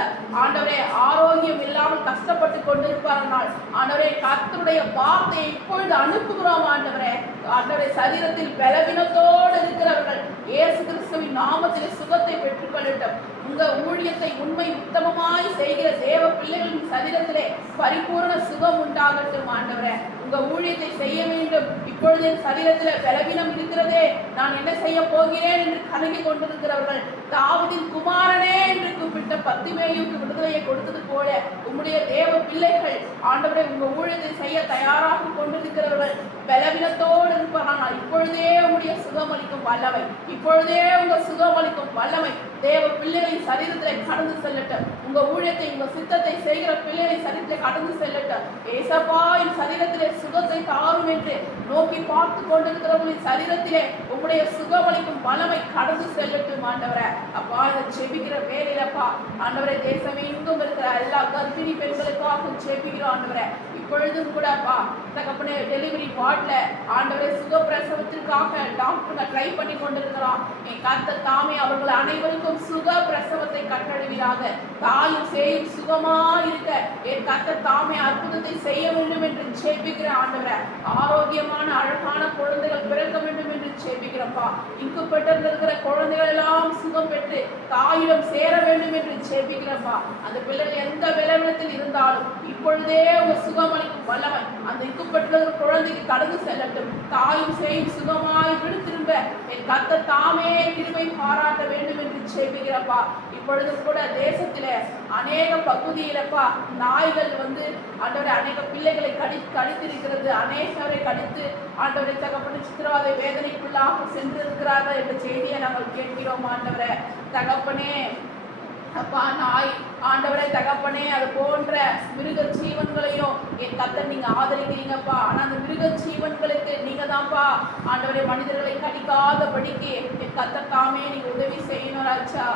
ஆண்டவரே ஆரோக்கியம் இல்லாமல் கஷ்டப்பட்டு கொண்டிருப்பார்கள் ஆண்டவரே, கர்த்தருடைய வார்த்தையை இப்பொழுது அனுப்புகிறோம் ஆண்டவரே. ஆண்டவரே, சரீரத்தில் பலவீனத்தோடு இருக்கிறவர்கள் இயேசு கிறிஸ்துவின் நாமத்தில் சுகத்தை பெற்றுக்கொள்ளட்டும். உங்க ஊழியத்தை உண்மை உத்தமமாய் செய்கிற தேவ பிள்ளைகளின் சரீரத்திலே பரிபூர்ண சுகம் உண்டாகட்டும் ஆண்டவரே. உங்க ஊழியத்தை செய்ய வேண்டும். இப்பொழுது என் சரீரத்தில் பலவீனம் இருக்கிறதே, நான் என்ன செய்ய போகிறேன் என்று கலங்கி கொண்டிருக்கிறவர்கள், தாவீதின் குமாரனே என்று கூப்பிட்ட பத்திமேயுக்கு விடுதலையை கொடுத்தது போல உம்முடைய தேவ பிள்ளைகள் ஆண்டவரே உங்க ஊழியத்தை செய்ய தயாராக கொண்டிருக்கிறவர்கள் பலவீனத்தோடு இருப்பார்கள். இப்பொழுதே உங்களுடைய சுகமளிக்கும் வல்லமை, இப்பொழுதே உங்க சுகமளிக்கும் வல்லமை தேவ பிள்ளைகளின் சரீரத்திலே கடந்து செல்லட்டும். உங்க ஊழியத்தை, உங்க சித்தத்தை செய்கிற பிள்ளைகளின் சரீரத்திலே கடந்து செல்லட்டும். ஏசப்பா, என் சரீரத்திலே சுகத்தை தாரும் என்று நோக்கி பார்த்து கொண்டிருக்கிறவர்களின் சரீரத்திலே உங்களுடைய சுகமளிக்கும் வல்லமை கடந்து செல்லட்டும் ஆண்டவரே. அப்பா, இதை ஜெபிக்கிற வேலையிலப்பா ஆண்டவரே, தேசமே எங்கும் இருக்கிற எல்லா கர்ப்பிணி பெண்களுக்காக ஜெபிக்கிறோம் ஆண்டவரே. இப்பொழுதும் கூட அப்பா தகப்பனே, டெலிவரி வார்ட்ல ஆண்டவரே சுகப்பிரசவத்திற்காக டாக்டருங்க ட்ரை பண்ணி கொண்டிருக்கிறோம். என் கர்த்தர் தாமே அவர்கள் அனைவருக்கும் சுக பிரசவத்தை கட்டளைவீராக. தாயும் சேயும் சுகமா இருக்க என் கர்த்தர் தாமே அற்புதத்தை செய்ய வேண்டும் என்று ஜெபிக்கிற ஆண்டவரே. ஆரோக்கியமான அழகான குழந்தைகள் பிறக்க வேண்டும் என்று ஜெபிக்கிறோம்ப்பா. இன்குபேட்டர்ல இருக்கிற குழந்தைகள் எல்லாம் சுகம் பெற்று தாயிடம் சேர வேண்டும் என்று ஜெபிக்கிறோம்ப்பா. அந்த பிள்ளைகள் எந்த விளைவிடத்தில் இருந்தாலும் இப்பொழுதே உங்க சுகமளிக்கும் வல்லமை அந்த இன்குபேட்டர்ல இருக்கிற குழந்தைக்கு கடந்து செல்லட்டும். தாயும் சேயும் சுகமாய் விடு திரும்ப என் கர்த்தர் தாமே கிருபை பாராட்ட வேண்டும் என்று ஜெபிக்கிறப்பா. இப்பொழுது கூட தேசத்துல அநேக பகுதியிலப்பா நாய்கள் வந்து ஆண்டவரை அநேக பிள்ளைகளை கடித்திருக்கிறது, அநேகரை கடித்து ஆண்டவரை தகப்பன சித்திரவாதை வேதனைக்குள்ளாக சென்றிருக்கிறார்கள் என்ற செய்தியை நாங்கள் கேட்கிறோம். ஆண்டவரை தகப்பனே அப்பா நாய் ஆண்டவரே தகப்பனே அது போன்ற மிருக ஜீவன்களையும் என் கர்த்தர் நீங்க ஆதரிக்கிறீங்கப்பா. ஆனா அந்த மிருக ஜீவன்களுக்கு நீங்க தான்ப்பா ஆண்டவரே மனிதர்களை கடிக்காதபடிக்கு என் கர்த்தர் தாமே நீங்க உதவி செய்யணும் ராஜா.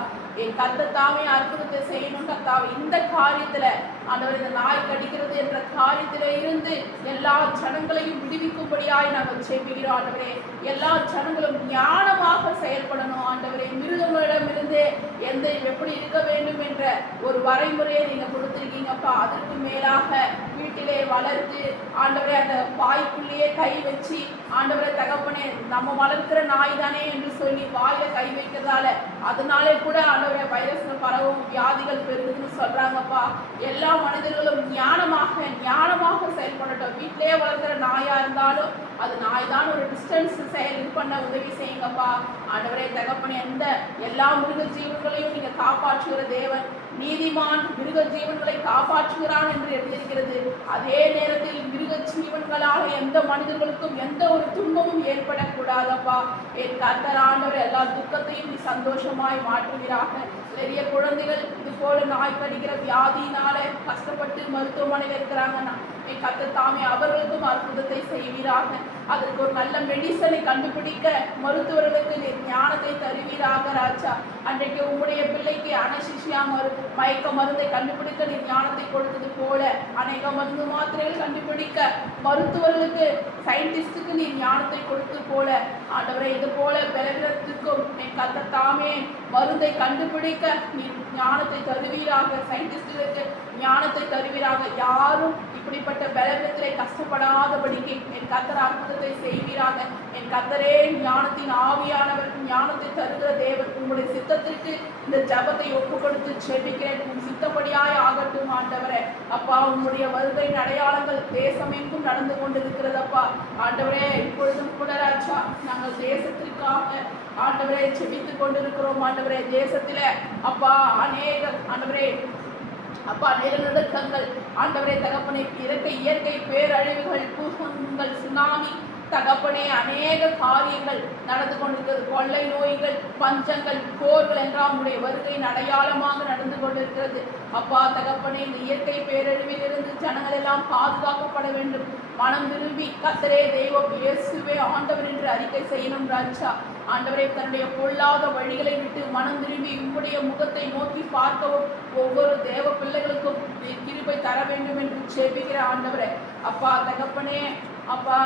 என் கர்த்தர் தாமே அற்புதத்தை செய்யணும் கர்த்தாவே. இந்த காரியத்துல ஆண்டவர் இந்த நாய் கடிக்கிறது என்ற காரியத்தில இருந்து எல்லா ஜனங்களையும் விடுவிக்கும்படியாய் நாங்கள் ஜெபிக்கிறோம் ஆண்டவரே. எல்லா ஜனங்களும் ஞானமாக செயல்படணும் ஆண்டவரே. மிருகங்களிடமிருந்து எந்த எப்படி இருக்க வேண்டும் என்ற ஒரு வரைமுறையை நீங்க கொடுத்திருக்கீங்கப்பா. அதற்கு மேலாக வீட்டிலே வளர்த்து ஆண்டவரே அந்த வாய்க்குள்ளேயே கை வச்சு ஆண்டவரை தகப்பனே நம்ம வளர்க்கிற நாய் தானே என்று சொல்லி வாயில கை வைக்கிறதால அதனாலே கூட ஆண்டவரை வைரஸ்கள் பரவும் வியாதிகள் பெருகுதுன்னு சொல்றாங்கப்பா. எல்லா மனிதர்களும் ஞானமாக செயல்படட்டும். வீட்டிலேயே வளர்க்கிற நாயா இருந்தாலும் அது நாய் தான் ஒரு டிஸ்டன்ஸ் செயல் பண்ண உதவி செய்யுங்கப்பா. ஆண்டவரே தகப்பனே எல்லா மிருக ஜீவன்களையும் நீங்க காப்பாற்றுகிற தேவன். நீதிமான் மிருக ஜீவன்களை காப்பாற்றுகிறான் என்று எழுதியிருக்கிறது. அதே நேரத்தில் மிருக ஜீவன்களாக எந்த மனிதர்களுக்கும் எந்த ஒரு துன்பமும் ஏற்படக்கூடாதப்பா. என் கர்த்தர் ஆண்டவர் எல்லா துக்கத்தையும் நீ சந்தோஷமாய் மாற்றுகிறாக. பெரிய குழந்தைகள் இது போல நாய் கடிக்கிற வியாதியினால கஷ்டப்பட்டு மருத்துவமனையில் இருக்கிறாங்கன்னா என் கர்த்தர் தாமே அவர்களுக்கும் அற்புதத்தை செய்வீராக. அதற்கு ஒரு நல்ல மெடிசனை கண்டுபிடிக்க மருத்துவர்களுக்கு நீ ஞானத்தை தருவீராக ராஜா. அன்றைக்கு உங்களுடைய பிள்ளைக்கு அனசிஷியா மயக்க மருந்தை கண்டுபிடிக்க நீ ஞானத்தை கொடுத்தது போல அநேக மருந்து மாத்திரைகள் கண்டுபிடிக்க மருத்துவர்களுக்கு சயின்டிஸ்டுக்கு நீ ஞானத்தை கொடுத்தது போல ஆண்டவரை இது போல பலவீனத்துக்கும் என் கர்த்தர் தாமே மருந்தை கண்டுபிடிக்க நீ ஞானத்தை தருவீராக. சயின்டிஸ்டுகளுக்கு ஞானத்தை தருவீராக. யாரும் இப்படிப்பட்ட பலவீனத்திலே கஷ்டப்படாதபடிக்கு என் கர்த்தர் அற்புதத்தை செய்வீராக. என் கர்த்தரே ஞானத்தின் ஆவியானவருக்கு ஞானத்தை தருகிற தேவன். உங்களுடைய சித்தத்திற்கு இந்த ஜபத்தை ஒப்பு கொடுத்து ஜெபிக்கிறேன். உன் சித்தப்படியாய் ஆகட்டும் ஆண்டவரே. அப்பா உங்களுடைய வருகையின் அடையாளங்கள் தேசமெங்கும் நடந்து கொண்டிருக்கிறதப்பா. ஆண்டவரே இப்பொழுதும் கூட ராஜா நாங்கள் தேசத்திற்காக ஆண்டவரே ஜெபித்துக் கொண்டிருக்கிறோம் ஆண்டவரே. தேசத்தில அப்பா அநேக ஆண்டவரே அப்பா நிலநடுக்கங்கள் ஆண்டவரே தகப்பனை இயற்கை பேரழிவுகள் பூகம்பங்கள் சுனாமி தகப்பனே அநேக காரியங்கள் நடந்து கொண்டிருக்கிறது. கொள்ளை நோய்கள் பஞ்சங்கள் போர்கள் என்றால் உங்களுடைய வருகையின் அடையாளமாக நடந்து கொண்டிருக்கிறது. அப்பா தகப்பனே இந்த இயற்கை பேரழிவில் இருந்து ஜனங்கள் எல்லாம் பாதுகாக்கப்பட வேண்டும். மனம் விரும்பி கர்த்தரே தெய்வம் இயேசுவே ஆண்டவர் என்று அறிக்கை செய்யணும் ராஜா. ஆண்டவரே தன்னுடைய பொல்லாத வழிகளை விட்டு மனம் திரும்பி உங்களுடைய முகத்தை நோக்கி பார்க்கவும் ஒவ்வொரு தேவ பிள்ளைகளுக்கும் கிருபை தர வேண்டும் என்று ஜெபிக்கிற ஆண்டவரே. அப்பா தகப்பனே அப்பா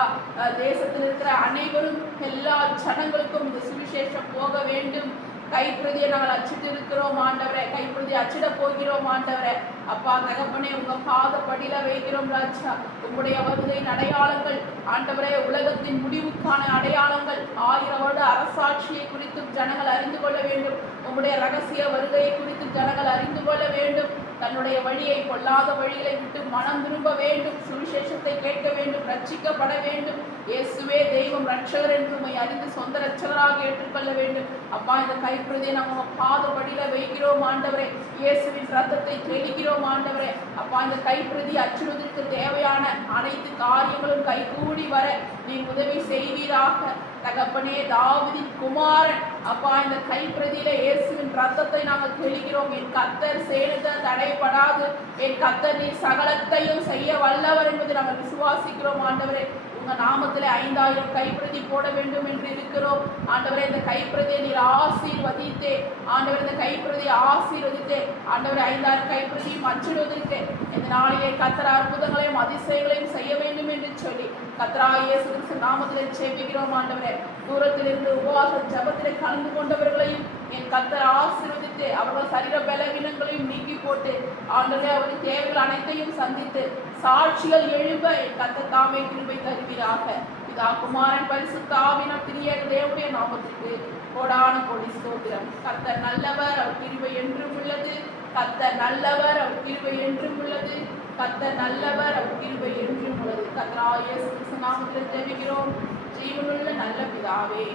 தேசத்தில் இருக்கிற அனைவரும் எல்லா ஜனங்களுக்கும் இந்த சுவிசேஷம் போக வேண்டும். கைப்பிரதியை நாங்கள் அச்சிட்டு இருக்கிறோம் ஆண்டவரே. கைப்பிரதி அச்சிட போகிறோம் ஆண்டவரே. அப்பா தகப்பனே உங்க பாதப்படியில வைக்கிறோம் ராஜா. உங்களுடைய வருகையின் அடையாளங்கள் ஆண்டவரே உலகத்தின் முடிவுக்கான அடையாளங்கள் 1000 வருட அரசாட்சியை குறித்து ஜனங்கள் அறிந்து கொள்ள வேண்டும். உங்களுடைய ரகசிய வருகையை குறித்து ஜனங்கள் அறிந்து கொள்ள வேண்டும். தன்னுடைய வழியை பொல்லாத வழிகளை விட்டு மனம் திரும்ப வேண்டும். சுவிசேஷத்தை கேட்க வேண்டும். ரட்சிக்கப்பட வேண்டும். இயேசுவே தெய்வம் ரட்சகர் என்று உம்மை அறிந்து சொந்த ரட்சகராக ஏற்றுக்கொள்ள வேண்டும். அப்பா இந்த கைப்பிரதியை நம்ம பாதப்படியில வைக்கிறோம் ஆண்டவரே. இயேசுவின் ரத்தத்தை தெளிக்கிறோம் ஆண்டவரே. அப்பா இந்த கைப்பிரதி அச்சுறுவதற்கு தேவையான அனைத்து காரியங்களும் கைகூடி வர நீ உதவி செய்வீராக. தகப்பனே தாவீதின் குமாரன் அப்பா இந்த கைப்பிரதியில இயேசுவின் ரத்தத்தை நாங்கள் தெளிக்கிறோம். என் கர்த்தர் செய்த தடைப்படாது. என் கர்த்தர் நீ சகலத்தையும் செய்ய வல்லவர் என்பதை நாங்கள் விசுவாசிக்கிறோம் ஆண்டவரே. உங்க நாமத்திலே 5000 கைப்பிரதி போட வேண்டும் என்று இருக்கிறோம் ஆண்டவரே. இந்த கைப்பிரதியை நீர் ஆசீர்வதித்தே ஆண்டவரே. இந்த கைப்பிரதியை ஆசீர்வதித்தே ஆண்டவரே 5000 கைப்பிரதியும் அச்சிடுவதற்கு இந்த நாளிலே கர்த்தர் அற்புதங்களையும் அதிசயங்களையும் செய்ய வேண்டும் என்று சொல்லி கர்த்தராகிய இயேசு கிறிஸ்து நாமத்திலே ஜெபிக்கிறோம் ஆண்டவரே. தூரத்திலிருந்து உபவாச ஜபத்திலே கலந்து கொண்டவர்களையும் என் கர்த்தர் ஆசீர்வதித்து அவர்கள் சரீர பலவீனங்களையும் நீக்கி போட்டு ஆண்டவரே அவருடைய தேவைகள் அனைத்தையும் சந்தித்து சாட்சிகள் எழும்ப என் கர்த்தர் தாமே கிருபை தருவீராக. பிதா குமாரன் பரிசுத்த ஆவியின் திரிய தேவனுடைய நாமத்துக்கு கோடான கோடி ஸ்தோத்திரம். கர்த்தர் நல்லவர், அவர் கிருபை என்றும் உள்ளது. கர்த்தர் நல்லவர், அவர் கிருபை என்றும் உள்ளது. கர்த்தர் நல்லவர், அவர் கிருபை என்றும் உள்ளது. கர்த்தராகிய இயேசு கிறிஸ்து நாமத்தில் ஜெபிக்கிறோம் ஜீவனுள்ள நல்ல பிதாவே,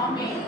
ஆமென்.